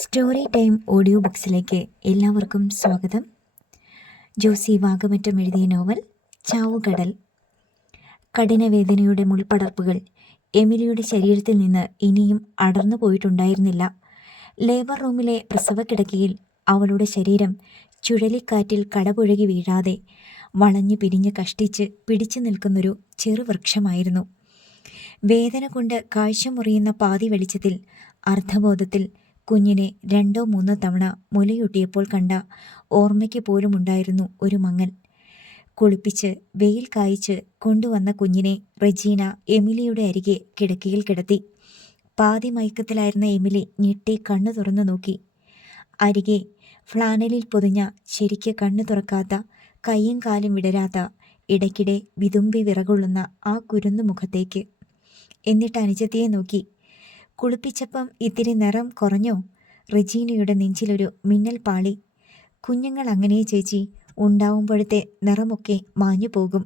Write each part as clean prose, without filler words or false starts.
Story time audio ബുക്സിലേക്ക് എല്ലാവർക്കും സ്വാഗതം. ജോസി വാഗമറ്റം എഴുതിയ നോവൽ ചാവുകടൽ. കഠിനവേദനയുടെ മുൾപടർപ്പുകൾ എമിലിയുടെ ശരീരത്തിൽ നിന്ന് ഇനിയും അടർന്നു പോയിട്ടുണ്ടായിരുന്നില്ല. ലേബർ റൂമിലെ പ്രസവക്കിടക്കയിൽ അവളുടെ ശരീരം ചുഴലിക്കാറ്റിൽ കടപുഴകി വീഴാതെ വളഞ്ഞു പിരിഞ്ഞ് കഷ്ടിച്ച് പിടിച്ചു നിൽക്കുന്നൊരു ചെറുവൃക്ഷമായിരുന്നു. വേദന കൊണ്ട് കാഴ്ച മുറിയുന്ന പാതി വെളിച്ചത്തിൽ അർദ്ധബോധത്തിൽ കുഞ്ഞിനെ 2-3 തവണ മുലയൂട്ടിയപ്പോൾ കണ്ട ഓർമ്മയ്ക്ക് പോലുമുണ്ടായിരുന്നു ഒരു മങ്ങൽ. കുളിപ്പിച്ച് വെയിൽ കായിച്ച് കൊണ്ടുവന്ന കുഞ്ഞിനെ റെജീന എമിലിയുടെ അരികെ കിടക്കയിൽ കിടത്തി. പാതി മയക്കത്തിലായിരുന്ന എമിലി ഞെട്ടി കണ്ണു തുറന്നു നോക്കി. അരികെ ഫ്ലാനലിൽ പൊതിഞ്ഞ, ശരിക്ക് കണ്ണു തുറക്കാത്ത, കൈയും കാലും വിടരാത്ത, ഇടയ്ക്കിടെ വിതുമ്പി വിറകൊള്ളുന്ന ആ കുരുന്നു മുഖത്തേക്ക്. എന്നിട്ട് അനുജത്തിയെ നോക്കി. കുളിപ്പിച്ചപ്പം ഇത്തിരി നിറം കുറഞ്ഞോ? റെജീനയുടെ നെഞ്ചിലൊരു മിന്നൽ പാളി. കുഞ്ഞുങ്ങൾ അങ്ങനെ ചേച്ചി, ഉണ്ടാവുമ്പോഴത്തെ നിറമൊക്കെ മാഞ്ഞു പോകും.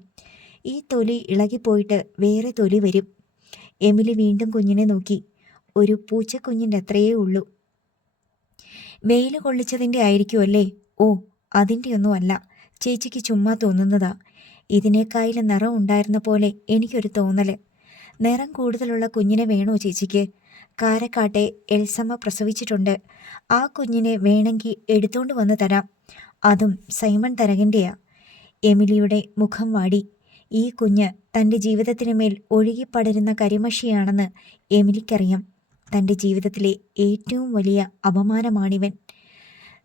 ഈ തൊലി ഇളകിപ്പോയിട്ട് വേറെ തൊലി വരും. എമിലി വീണ്ടും കുഞ്ഞിനെ നോക്കി. ഒരു പൂച്ചക്കുഞ്ഞിൻ്റെ അത്രയേ ഉള്ളൂ. വെയിൽ കൊള്ളിച്ചതിൻ്റെ ആയിരിക്കുമല്ലേ? ഓ, അതിൻ്റെയൊന്നും അല്ല ചേച്ചിക്ക്, ചുമ്മാ തോന്നുന്നതാ. ഇതിനേക്കാളും നിറം ഉണ്ടായിരുന്ന പോലെ എനിക്കൊരു തോന്നൽ. നിറം കൂടുതലുള്ള കുഞ്ഞിനെ വേണോ ചേച്ചിക്ക്? കാരക്കാട്ടെ എൽസമ്മ പ്രസവിച്ചിട്ടുണ്ട്. ആ കുഞ്ഞിനെ വേണമെങ്കിൽ എടുത്തോണ്ട് വന്ന് തരാം. അതും സൈമൺ തരകൻ്റെയാ. എമിലിയുടെ മുഖം വാടി. ഈ കുഞ്ഞ് തൻ്റെ ജീവിതത്തിന് മേൽ ഒഴുകിപ്പടരുന്ന കരിമഷിയാണെന്ന് എമിലിക്കറിയാം. തൻ്റെ ജീവിതത്തിലെ ഏറ്റവും വലിയ അപമാനമാണിവൻ.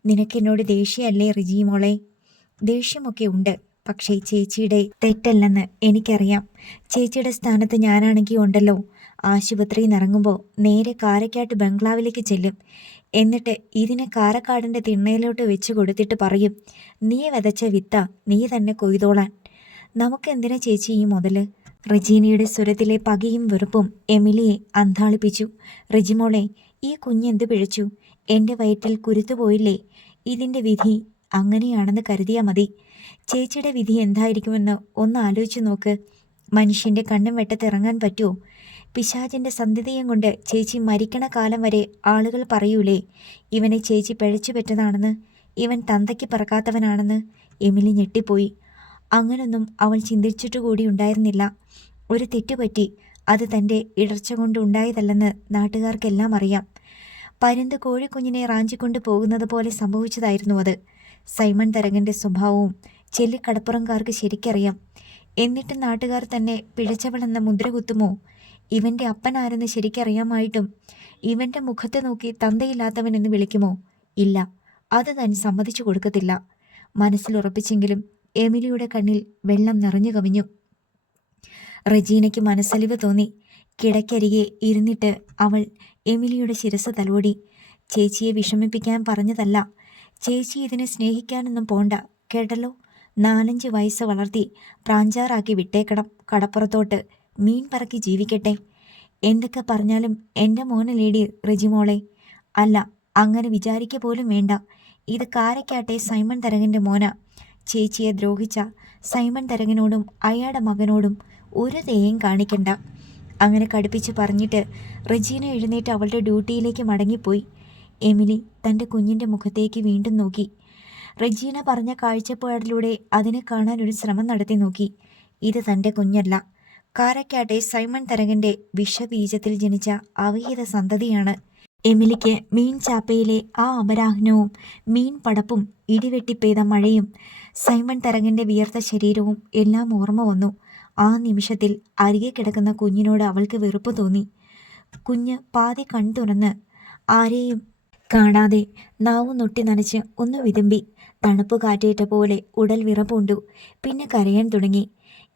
നിനക്കെന്നോട് ദേഷ്യമല്ലേ റിജി മോളെ? ദേഷ്യമൊക്കെ ഉണ്ട്, പക്ഷേ ചേച്ചിയുടെ തെറ്റല്ലെന്ന് എനിക്കറിയാം. ചേച്ചിയുടെ സ്ഥാനത്ത് ഞാനാണെങ്കിൽ ഉണ്ടല്ലോ, ആശുപത്രിയിൽ നിന്നിറങ്ങുമ്പോൾ നേരെ കാരക്കാട്ട് ബംഗ്ലാവിലേക്ക് ചെല്ലും. എന്നിട്ട് ഇതിനെ കാരക്കാടിൻ്റെ തിണ്ണയിലോട്ട് വെച്ച് കൊടുത്തിട്ട് പറയും, നീ വിതച്ച വിത്ത നീ തന്നെ കൊയ്തോളാൻ. നമുക്കെന്തിനാ ചേച്ചി ഈ മുതൽ? റെജീനയുടെ സ്വരത്തിലെ പകയും വെറുപ്പും എമിലിയെ അന്താളിപ്പിച്ചു. റെജിമോളെ, ഈ കുഞ്ഞെന്ത് പിഴച്ചു? എൻ്റെ വയറ്റിൽ കുരുത്തുപോയില്ലേ? ഇതിൻ്റെ വിധി അങ്ങനെയാണെന്ന് കരുതിയാൽ മതി. ചേച്ചിയുടെ വിധി എന്തായിരിക്കുമെന്ന് ഒന്ന് ആലോചിച്ച് നോക്ക്. മനുഷ്യൻ്റെ കണ്ണും വെട്ടത്തിറങ്ങാൻ പറ്റുമോ? പിശാചിൻ്റെ സന്ധിതയും കൊണ്ട് ചേച്ചി മരിക്കണ കാലം വരെ ആളുകൾ പറയൂലേ, ഇവനെ ചേച്ചി പിഴച്ചു പറ്റതാണെന്ന്, ഇവൻ തന്തയ്ക്ക് പറക്കാത്തവനാണെന്ന്. എമിലി ഞെട്ടിപ്പോയി. അങ്ങനൊന്നും അവൾ ചിന്തിച്ചിട്ടുകൂടി ഉണ്ടായിരുന്നില്ല. ഒരു തെറ്റുപറ്റി, അത് തൻ്റെ ഇടർച്ച കൊണ്ട് ഉണ്ടായതല്ലെന്ന് നാട്ടുകാർക്കെല്ലാം അറിയാം. പരുന്ത് കോഴിക്കുഞ്ഞിനെ റാഞ്ചിക്കൊണ്ട് പോകുന്നത് പോലെ സംഭവിച്ചതായിരുന്നു അത്. സൈമൺ തരകൻ്റെ സ്വഭാവവും ചെല്ലിക്കടപ്പുറംകാർക്ക് ശരിക്കറിയാം. എന്നിട്ട് നാട്ടുകാർ തന്നെ പിഴച്ചവളെന്ന മുദ്ര കുത്തുമോ? ഇവൻ്റെ അപ്പനാരെന്ന് ശരിക്കറിയാമായിട്ടും ഇവൻ്റെ മുഖത്തെ നോക്കി തന്തയില്ലാത്തവനെന്ന് വിളിക്കുമോ? ഇല്ല, അത് താൻ സമ്മതിച്ചു കൊടുക്കത്തില്ല. മനസ്സിലുറപ്പിച്ചെങ്കിലും എമിലിയുടെ കണ്ണിൽ വെള്ളം നിറഞ്ഞു കവിഞ്ഞു. റെജീനയ്ക്ക് മനസ്സലിവ് തോന്നി. കിടക്കരികെ ഇരുന്നിട്ട് അവൾ എമിലിയുടെ ശിരസ് തലോടി. ചേച്ചിയെ വിഷമിപ്പിക്കാൻ പറഞ്ഞതല്ല. ചേച്ചി ഇതിനെ സ്നേഹിക്കാനൊന്നും പോണ്ട, കേട്ടല്ലോ. 4-5 വയസ്സ് വളർത്തി പ്രാഞ്ചാറാക്കി വിട്ടേക്കണം കടപ്പുറത്തോട്ട്. മീൻ പറക്കി ജീവിക്കട്ടെ. എന്തൊക്കെ പറഞ്ഞാലും എൻ്റെ മോനല്ലേടി റെജിമോളെ. അല്ല, അങ്ങനെ വിചാരിക്ക പോലും വേണ്ട. ഇത് കാരക്കാട്ടെ സൈമൺ തരകൻ്റെ മോന. ചേച്ചിയെ ദ്രോഹിച്ച സൈമൺ തരകനോടും അയാളുടെ മകനോടും ഒരു ദയയും കാണിക്കണ്ട. അങ്ങനെ കടുപ്പിച്ച് പറഞ്ഞിട്ട് റെജീന എഴുന്നേറ്റ് അവളുടെ ഡ്യൂട്ടിയിലേക്ക് മടങ്ങിപ്പോയി. എമിലി തൻ്റെ കുഞ്ഞിൻ്റെ മുഖത്തേക്ക് വീണ്ടും നോക്കി. റെജീന പറഞ്ഞ കാഴ്ചപ്പാടിലൂടെ അതിനെ കാണാൻ ഒരു ശ്രമം നടത്തി നോക്കി. ഇത് തൻ്റെ കുഞ്ഞല്ല, കാരക്കാട്ടെ സൈമൺ തരകൻ്റെ വിഷബീജത്തിൽ ജനിച്ച അവിഹിത സന്തതിയാണ്. എമിലിക്ക് മീൻ ചാപ്പയിലെ ആ അപരാഹ്നവും മീൻ പടപ്പും ഇടിവെട്ടിപ്പെയ്ത മഴയും സൈമൺ തരകൻ്റെ വിയർത്ത ശരീരവും എല്ലാം ഓർമ്മ വന്നു. ആ നിമിഷത്തിൽ അരികെ കിടക്കുന്ന കുഞ്ഞിനോട് അവൾക്ക് വെറുപ്പ് തോന്നി. കുഞ്ഞ് പാതി കൺ തുറന്ന് ആരെയും കാണാതെ നാവു നൊട്ടി നനച്ച് ഒന്ന് വിതുമ്പി. തണുപ്പ് കാറ്റേറ്റ പോലെ ഉടൽ വിറപൂണ്ടു. പിന്നെ കരയാൻ തുടങ്ങി.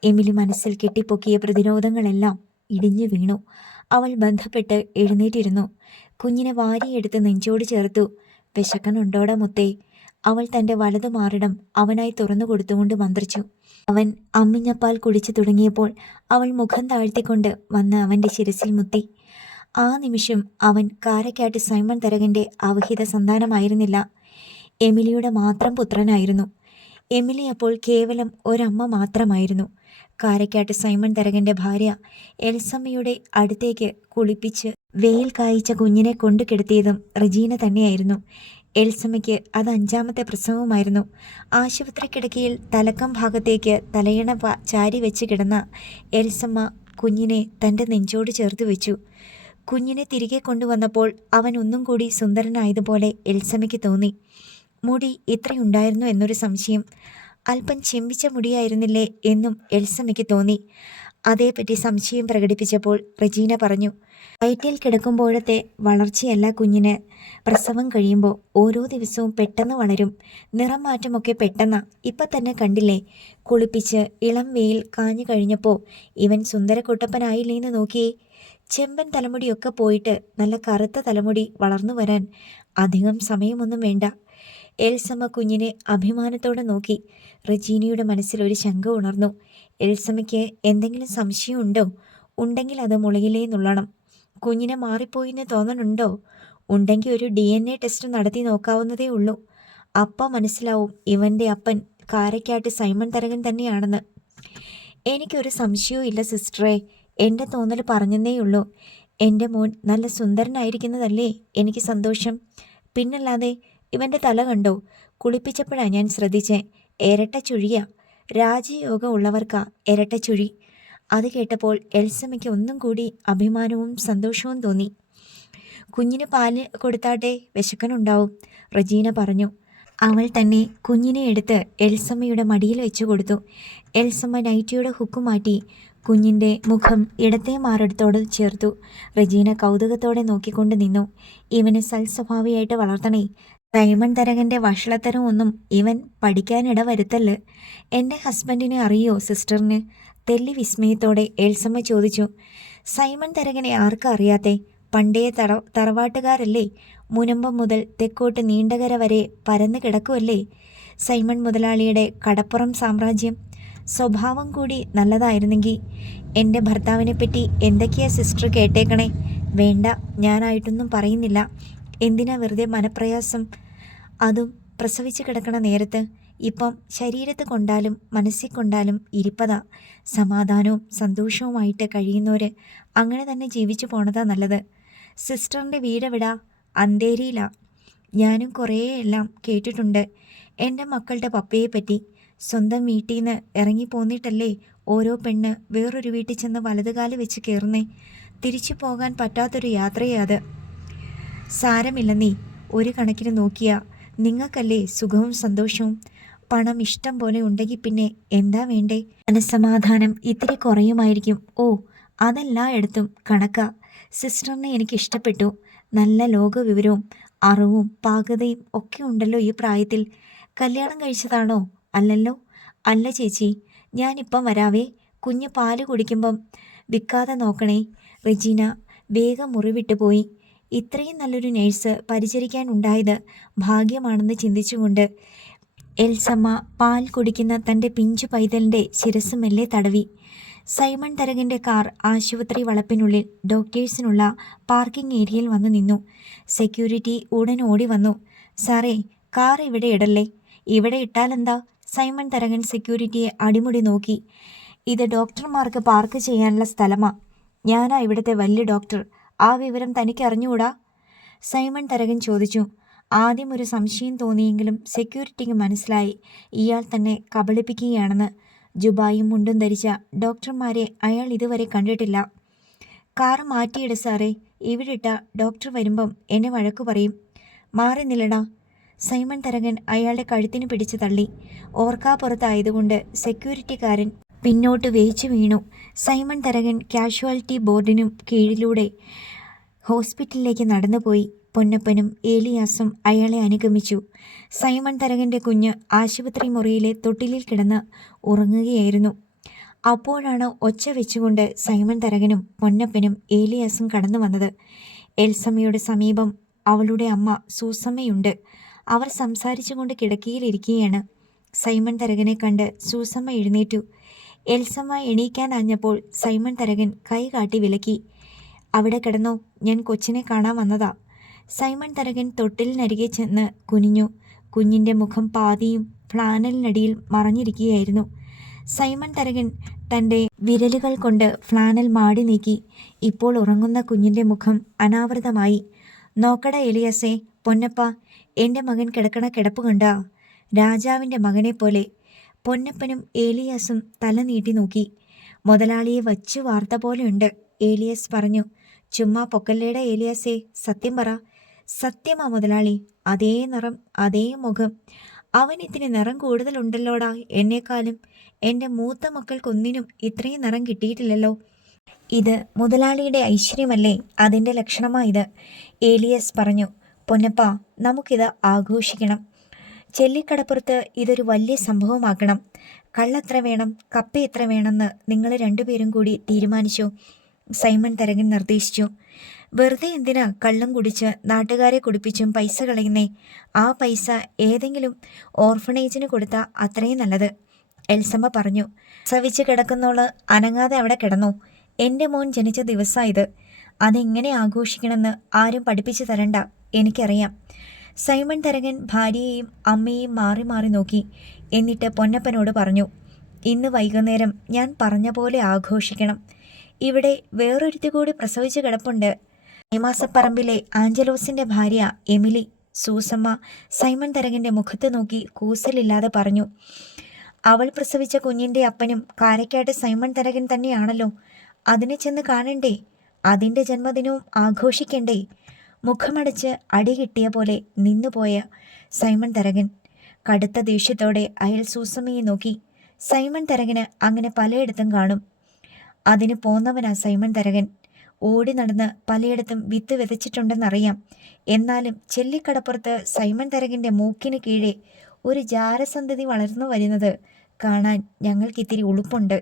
എമിലി മനസ്സിൽ കെട്ടിപ്പൊക്കിയ പ്രതിരോധങ്ങളെല്ലാം ഇടിഞ്ഞു വീണു. അവൾ ബന്ധപ്പെട്ട് എഴുന്നേറ്റിരുന്നു. കുഞ്ഞിനെ വാരിയെടുത്ത് നെഞ്ചോട് ചേർത്തു. വിശക്കനുണ്ടോടാ മുത്തേ? അവൾ തൻ്റെ വലതു മാറിടം അവനായി തുറന്നു കൊടുത്തുകൊണ്ട് മന്ത്രിച്ചു. അവൻ അമ്മിഞ്ഞപ്പാൽ കുടിച്ചു തുടങ്ങിയപ്പോൾ അവൾ മുഖം താഴ്ത്തിക്കൊണ്ട് വന്ന് അവൻ്റെ ശിരസിൽ മുത്തി. ആ നിമിഷം അവൻ കാരക്കാട്ട് സൈമൺ തരകൻ്റെ അവിഹിത സന്താനമായിരുന്നില്ല, എമിലിയുടെ മാത്രം പുത്രനായിരുന്നു. എമിലി അപ്പോൾ കേവലം ഒരമ്മ മാത്രമായിരുന്നു. കാരക്കാട്ട് സൈമൺ തരകന്റെ ഭാര്യ എൽസമ്മയുടെ അടുത്തേക്ക് കുളിപ്പിച്ച് വെയിൽ കായിച്ച കുഞ്ഞിനെ കൊണ്ടു കിടത്തിയതും റജീന തന്നെയായിരുന്നു. എൽസമ്മയ്ക്ക് അത് 5ാമത്തെ പ്രസവമായിരുന്നു. ആശുപത്രി കിടക്കയിൽ തലക്കം ഭാഗത്തേക്ക് തലയണ ചാരി വെച്ച് കിടന്ന എൽസമ്മ കുഞ്ഞിനെ തൻ്റെ നെഞ്ചോട് ചേർത്ത് വെച്ചു. കുഞ്ഞിനെ തിരികെ കൊണ്ടുവന്നപ്പോൾ അവൻ ഒന്നും കൂടി സുന്ദരനായതുപോലെ എൽസമ്മയ്ക്ക് തോന്നി. മുടി ഇത്രയുണ്ടായിരുന്നു എന്നൊരു സംശയം. അല്പം ചെമ്പിച്ച മുടിയായിരുന്നില്ലേ എന്നും എൽസമ്മയ്ക്ക് തോന്നി. അതേപ്പറ്റി സംശയം പ്രകടിപ്പിച്ചപ്പോൾ റജീന പറഞ്ഞു, വയറ്റിൽ കിടക്കുമ്പോഴത്തെ വളർച്ചയല്ല കുഞ്ഞിന്. പ്രസവം കഴിയുമ്പോൾ ഓരോ ദിവസവും പെട്ടെന്ന് വളരും. നിറം മാറ്റമൊക്കെ പെട്ടെന്നാ. ഇപ്പം തന്നെ കണ്ടില്ലേ, കുളിപ്പിച്ച് ഇളം വെയിൽ കാഞ്ഞു കഴിഞ്ഞപ്പോൾ ഇവൻ സുന്ദരക്കുട്ടപ്പനായില്ലേന്ന് നോക്കിയേ. ചെമ്പൻ തലമുടിയൊക്കെ പോയിട്ട് നല്ല കറുത്ത തലമുടി വളർന്നു വരാൻ അധികം സമയമൊന്നും വേണ്ട. എൽസമ്മ കുഞ്ഞിനെ അഭിമാനത്തോടെ നോക്കി. റജീനയുടെ മനസ്സിലൊരു ശങ്ക ഉണർന്നു. എൽസമ്മയ്ക്ക് എന്തെങ്കിലും സംശയമുണ്ടോ? ഉണ്ടെങ്കിൽ അത് മുളയിലേ നുള്ളണം. കുഞ്ഞിനെ മാറിപ്പോയിന്ന് തോന്നണുണ്ടോ? ഉണ്ടെങ്കിൽ ഒരു DNA ടെസ്റ്റ് നടത്തി നോക്കാവുന്നതേ ഉള്ളൂ. അപ്പം മനസ്സിലാവും ഇവൻ്റെ അപ്പൻ കാരക്കാട്ട് സൈമൺ തരകൻ തന്നെയാണെന്ന്. എനിക്കൊരു സംശയവും ഇല്ല സിസ്റ്ററെ, എൻ്റെ തോന്നൽ പറഞ്ഞെന്നേയുള്ളൂ. എൻ്റെ മോൻ നല്ല സുന്ദരനായിരിക്കുന്നതല്ലേ എനിക്ക് സന്തോഷം. പിന്നല്ലാതെ ഇവൻ്റെ തല കണ്ടോ? കുളിപ്പിച്ചപ്പോഴാണ് ഞാൻ ശ്രദ്ധിച്ചേ. ഇരട്ട ചുഴിയാ. രാജയോഗം ഉള്ളവർക്കാ ഇരട്ട ചുഴി. അത് കേട്ടപ്പോൾ എൽസമ്മയ്ക്ക് ഒന്നും കൂടി അഭിമാനവും സന്തോഷവും തോന്നി. കുഞ്ഞിന് പാല് കൊടുത്താട്ടെ, വിശക്കനുണ്ടാവും, റജീന പറഞ്ഞു. അവൾ തന്നെ കുഞ്ഞിനെ എടുത്ത് എൽസമ്മയുടെ മടിയിൽ വെച്ചു കൊടുത്തു. എൽസമ്മ നൈറ്റിയുടെ ഹുക്ക് മാറ്റി കുഞ്ഞിൻ്റെ മുഖം ഇടത്തെ മാറെടുത്തോട് ചേർത്തു. റജീന കൗതുകത്തോടെ നോക്കിക്കൊണ്ട് നിന്നു. ഇവന് സൽസ്വഭാവിയായിട്ട് വളർത്തണേ. സൈമൺ തരകൻ്റെ വഷളത്തരം ഒന്നും ഇവൻ പഠിക്കാനിട വരുത്തല്ല്. എൻ്റെ ഹസ്ബൻഡിനെ അറിയോ സിസ്റ്ററിന്? തെല്ലി വിസ്മയത്തോടെ എൽസമ്മ ചോദിച്ചു. സൈമൺ തരകനെ ആർക്കാ അറിയാത്തെ? പണ്ടേ തറവാട്ടുകാരല്ലേ. മുനമ്പം മുതൽ തെക്കോട്ട് നീണ്ടകര വരെ പരന്നു കിടക്കുമല്ലേ സൈമൺ മുതലാളിയുടെ കടപ്പുറം സാമ്രാജ്യം. സ്വഭാവം കൂടി നല്ലതായിരുന്നെങ്കിൽ. എൻ്റെ ഭർത്താവിനെപ്പറ്റി എന്തൊക്കെയാ സിസ്റ്റർ കേട്ടേക്കണേ? വേണ്ട, ഞാനായിട്ടൊന്നും പറയുന്നില്ല. എന്തിനാ വെറുതെ മനപ്രയാസം? അതും പ്രസവിച്ച് കിടക്കണ നേരത്ത്. ഇപ്പം ശരീരത്ത് കൊണ്ടാലും മനസ്സിൽ കൊണ്ടാലും ഇരിപ്പതാ. സമാധാനവും സന്തോഷവുമായിട്ട് കഴിയുന്നവർ അങ്ങനെ തന്നെ ജീവിച്ചു പോണതാ നല്ലത്. സിസ്റ്ററിൻ്റെ വീടെവിടാ? അന്തേരിയിലാ. ഞാനും കുറേയെല്ലാം കേട്ടിട്ടുണ്ട് എൻ്റെ മക്കളുടെ പപ്പയെ പറ്റി. സ്വന്തം വീട്ടിൽ നിന്ന് ഇറങ്ങിപ്പോന്നിട്ടല്ലേ ഓരോ പെണ്ണ് വേറൊരു വീട്ടിൽ ചെന്ന് വലതുകാല് വെച്ച് കയറുന്നേ. തിരിച്ചു പോകാൻ പറ്റാത്തൊരു യാത്രയാത്. സാരമില്ല, നീ ഒരു കണക്കിന് നോക്കിയാ നിങ്ങൾക്കല്ലേ സുഖവും സന്തോഷവും. പണം ഇഷ്ടം പോലെ ഉണ്ടെങ്കിൽ പിന്നെ എന്താ വേണ്ടേ? മനസ്സമാധാനം ഇത്തിരി കുറയുമായിരിക്കും. ഓ, അതെല്ലായിടത്തും കണക്കാ. സിസ്റ്ററിനെ എനിക്ക് ഇഷ്ടപ്പെട്ടു. നല്ല ലോകവിവരവും അറിവും പാകതയും ഒക്കെ ഉണ്ടല്ലോ ഈ പ്രായത്തിൽ. കല്യാണം കഴിച്ചതാണോ? അല്ലല്ലോ. അല്ല ചേച്ചി, ഞാനിപ്പം വരാവേ. കുഞ്ഞ് പാല് കുടിക്കുമ്പം വിൽക്കാതെ നോക്കണേ. റെജീന വേഗം മുറിവിട്ടു പോയി. ഇത്രയും നല്ലൊരു നേഴ്സ് പരിചരിക്കാനുണ്ടായത് ഭാഗ്യമാണെന്ന് ചിന്തിച്ചുകൊണ്ട് എൽസമ്മ പാൽ കുടിക്കുന്ന തൻ്റെ പിഞ്ചു പൈതലിൻ്റെ ശിരസ് മെല്ലെ തടവി. സൈമൺ തരകൻ്റെ കാർ ആശുപത്രി വളപ്പിനുള്ളിൽ ഡോക്ടേഴ്സിനുള്ള പാർക്കിംഗ് ഏരിയയിൽ വന്നു നിന്നു. സെക്യൂരിറ്റി ഉടൻ ഓടി വന്നു. സാറേ, കാർ ഇവിടെ ഇടല്ലേ. ഇവിടെ ഇട്ടാലെന്താ? സൈമൺ തരകൻ സെക്യൂരിറ്റിയെ അടിമുടി നോക്കി. ഇത് ഡോക്ടർമാർക്ക് പാർക്ക് ചെയ്യാനുള്ള സ്ഥലമാ. ഞാനാ ഇവിടുത്തെ വലിയ ഡോക്ടർ. ആ വിവരം തനിക്ക് അറിഞ്ഞുകൂടാ? സൈമൺ തരകൻ ചോദിച്ചു. ആദ്യം ഒരു സംശയം തോന്നിയെങ്കിലും സെക്യൂരിറ്റിക്ക് മനസ്സിലായി ഇയാൾ തന്നെ കബളിപ്പിക്കുകയാണെന്ന്. ജുബായും മുണ്ടും ധരിച്ച ഡോക്ടർമാരെ അയാൾ ഇതുവരെ കണ്ടിട്ടില്ല. കാർ മാറ്റിയിട സാറേ. ഇവിടെ ഇട്ട ഡോക്ടർ വരുമ്പം എന്നെ വഴക്കു പറയും. മാറി നില്ലടാ. സൈമൺ തരകൻ അയാളുടെ കഴുത്തിന് പിടിച്ചു തള്ളി. ഓർക്കാപ്പുറത്തായതുകൊണ്ട് സെക്യൂരിറ്റിക്കാരൻ പിന്നോട്ട് വേച്ചു വീണു. സൈമൺ തരകൻ കാഷ്വാലിറ്റി ബോർഡിനും കീഴിലൂടെ ഹോസ്പിറ്റലിലേക്ക് നടന്നുപോയി. പൊന്നപ്പനും ഏലിയാസും അയാളെ അനുഗമിച്ചു. സൈമൺ തരകൻ്റെ കുഞ്ഞ് ആശുപത്രി മുറിയിലെ തൊട്ടിലിൽ കിടന്ന് ഉറങ്ങുകയായിരുന്നു. അപ്പോഴാണ് ഒച്ച വെച്ചുകൊണ്ട് സൈമൺ തരകനും പൊന്നപ്പനും ഏലിയാസും കടന്നു വന്നത്. എൽസമ്മയുടെ സമീപം അവളുടെ അമ്മ സൂസമ്മയുണ്ട്. അവർ സംസാരിച്ചുകൊണ്ട് കിടക്കയിലിരിക്കുകയാണ്. സൈമൺ തരകനെ കണ്ട് സൂസമ്മ എഴുന്നേറ്റു. എൽസമ്മ എണീക്കാനാഞ്ഞപ്പോൾ സൈമൺ തരകൻ കൈ കാട്ടി വിലക്കി. അവിടെ കിടന്നോ, ഞാൻ കൊച്ചിനെ കാണാൻ വന്നതാ. സൈമൺ തരകൻ തൊട്ടിലിനരികെ ചെന്ന് കുനിഞ്ഞു. കുഞ്ഞിൻ്റെ മുഖം പാതിയും ഫ്ലാനലിനടിയിൽ മറഞ്ഞിരിക്കുകയായിരുന്നു. സൈമൺ തരകൻ തൻ്റെ വിരലുകൾ കൊണ്ട് ഫ്ലാനൽ മാടി നീക്കി. ഇപ്പോൾ ഉറങ്ങുന്ന കുഞ്ഞിൻ്റെ മുഖം അനാവൃതമായി. നോക്കട എലിയാസേ, പൊന്നപ്പ, എൻ്റെ മകൻ കിടക്കണ കിടപ്പ് കണ്ടാ? രാജാവിൻ്റെ മകനെ പോലെ. പൊന്നപ്പനും ഏലിയാസും തല നീട്ടി നോക്കി. മുതലാളിയെ വച്ചു വാർത്ത പോലെയുണ്ട്, ഏലിയാസ് പറഞ്ഞു. ചുമ്മാ പൊക്കല്ലേടെ ഏലിയാസേ, സത്യം പറ. സത്യമാ മുതലാളി, അതേ നിറം, അതേ മുഖം. അവൻ ഇത്തിരി നിറം കൂടുതലുണ്ടല്ലോടാ എന്നേക്കാളും. എൻ്റെ മൂത്ത മക്കൾക്കൊന്നിനും ഇത്രയും നിറം കിട്ടിയിട്ടില്ലല്ലോ. ഇത് മുതലാളിയുടെ ഐശ്വര്യമല്ലേ, അതിൻ്റെ ലക്ഷണമായത്, ഏലിയാസ് പറഞ്ഞു. പൊന്നപ്പ, നമുക്കിത് ആഘോഷിക്കണം. ചെല്ലിക്കടപ്പുറത്ത് ഇതൊരു വലിയ സംഭവമാക്കണം. കള്ളെത്ര വേണം, കപ്പ എത്ര വേണമെന്ന് നിങ്ങൾ രണ്ടുപേരും കൂടി തീരുമാനിച്ചു, സൈമൺ തരകൻ നിർദ്ദേശിച്ചു. വെറുതെ എന്തിനാ കള്ളും കുടിച്ച് നാട്ടുകാരെ കുടിപ്പിച്ചും പൈസ കളയുന്നേ? ആ പൈസ ഏതെങ്കിലും ഓർഫണേജിന് കൊടുത്താൽ അത്രയും നല്ലത്, എൽസമ്മ പറഞ്ഞു. പ്രസവിച്ച് കിടക്കുന്നോള് അനങ്ങാതെ അവിടെ കിടന്നു. എൻ്റെ മോൻ ജനിച്ച ദിവസമായത്. അതെങ്ങനെ ആഘോഷിക്കണമെന്ന് ആരും പഠിപ്പിച്ചു തരണ്ട, എനിക്കറിയാം. സൈമൺ തരകൻ ഭാര്യയെയും അമ്മയെയും മാറി മാറി നോക്കി. എന്നിട്ട് പൊന്നപ്പനോട് പറഞ്ഞു, ഇന്ന് വൈകുന്നേരം ഞാൻ പറഞ്ഞ പോലെ ആഘോഷിക്കണം. ഇവിടെ വേറൊരുത്തി കൂടി പ്രസവിച്ച് കിടപ്പുണ്ട്. മാസപ്പറമ്പിലെ ആഞ്ചലോസിൻ്റെ ഭാര്യ എമിലി. സൂസമ്മ സൈമൺ തരകൻ്റെ മുഖത്ത് നോക്കി കൂസലില്ലാതെ പറഞ്ഞു. അവൾ പ്രസവിച്ച കുഞ്ഞിൻ്റെ അപ്പനും കാരക്കാട്ട് സൈമൺ തരകൻ തന്നെയാണല്ലോ. അതിനെ ചെന്ന് കാണണ്ടേ? അതിൻ്റെ ജന്മദിനവും ആഘോഷിക്കണ്ടേ? മുഖമടച്ച് അടി കിട്ടിയ പോലെ നിന്നുപോയ സൈമൺ തരകൻ കടുത്ത ദേഷ്യത്തോടെ അയാൾ സൂസമ്മയെ നോക്കി. സൈമൺ തരകന് അങ്ങനെ പലയിടത്തും കാണും. അതിന് പോന്നവനാ സൈമൺ തരകൻ. ഓടി നടന്ന് പലയിടത്തും വിത്ത് വിതച്ചിട്ടുണ്ടെന്നറിയാം. എന്നാലും ചെല്ലിക്കടപ്പുറത്ത് സൈമൺ തരകൻ്റെ മൂക്കിന് കീഴെ ഒരു ജാരസന്തതി വളർന്നു വരുന്നത് കാണാൻ ഞങ്ങൾക്കിത്തിരി ഉളുപ്പുണ്ട്.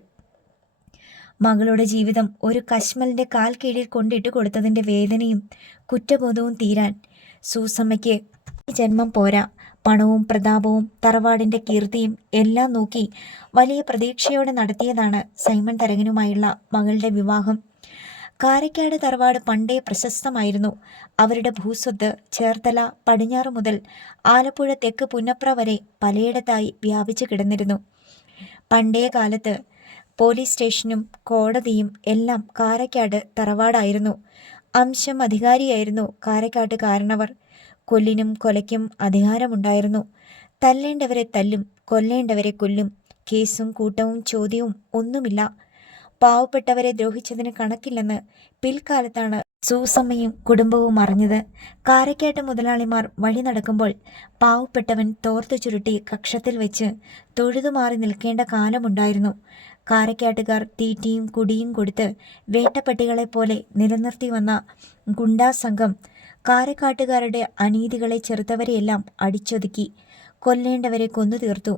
മകളുടെ ജീവിതം ഒരു കശ്മലിൻ്റെ കാൽ കീഴിൽ കൊണ്ടിട്ട് കൊടുത്തതിൻ്റെ വേദനയും കുറ്റബോധവും തീരാൻ സൂസമ്മയ്ക്ക് ജന്മം പോരാ. പണവും പ്രതാപവും തറവാടിൻ്റെ കീർത്തിയും എല്ലാം നോക്കി വലിയ പ്രതീക്ഷയോടെ നടത്തിയതാണ് സൈമൺ തരകനുമായുള്ള മകളുടെ വിവാഹം. കാരക്കാട് തറവാട് പണ്ടേ പ്രശസ്തമായിരുന്നു. അവരുടെ ഭൂസ്വത്ത് ചേർത്തല പടിഞ്ഞാറ് മുതൽ ആലപ്പുഴ തെക്ക് പുന്നപ്ര വരെ പലയിടത്തായി വ്യാപിച്ചു കിടന്നിരുന്നു. പണ്ടേ കാലത്ത് പോലീസ് സ്റ്റേഷനും കോടതിയും എല്ലാം കാരക്കാട് തറവാടായിരുന്നു. അംശം അധികാരിയായിരുന്നു കാരക്കാട്ട് കാരണവർ. കൊല്ലിനും കൊലയ്ക്കും അധികാരമുണ്ടായിരുന്നു. തല്ലേണ്ടവരെ തല്ലും, കൊല്ലേണ്ടവരെ കൊല്ലും. കേസും കൂട്ടവും ചോദ്യവും ഒന്നുമില്ല. പാവപ്പെട്ടവരെ ദ്രോഹിച്ചതിന് കണക്കില്ലെന്ന് പിൽക്കാലത്താണ് സൂസമ്മയും കുടുംബവും അറിഞ്ഞത്. കാരക്കാട്ട് മുതലാളിമാർ വഴി നടക്കുമ്പോൾ പാവപ്പെട്ടവൻ തോർത്തു ചുരുട്ടി കക്ഷത്തിൽ വെച്ച് തൊഴുതുമാറി നിൽക്കേണ്ട കാലമുണ്ടായിരുന്നു. കാരക്കാട്ടുകാർ തീറ്റിയും കുടിയും കൊടുത്ത് വേട്ടപ്പട്ടികളെപ്പോലെ നിലനിർത്തി വന്ന ഗുണ്ടാ സംഘം കാരക്കാട്ടുകാരുടെ അനീതികളെ ചെറുത്തവരെയെല്ലാം അടിച്ചൊതുക്കി. കൊല്ലേണ്ടവരെ കൊന്നു തീർത്തു.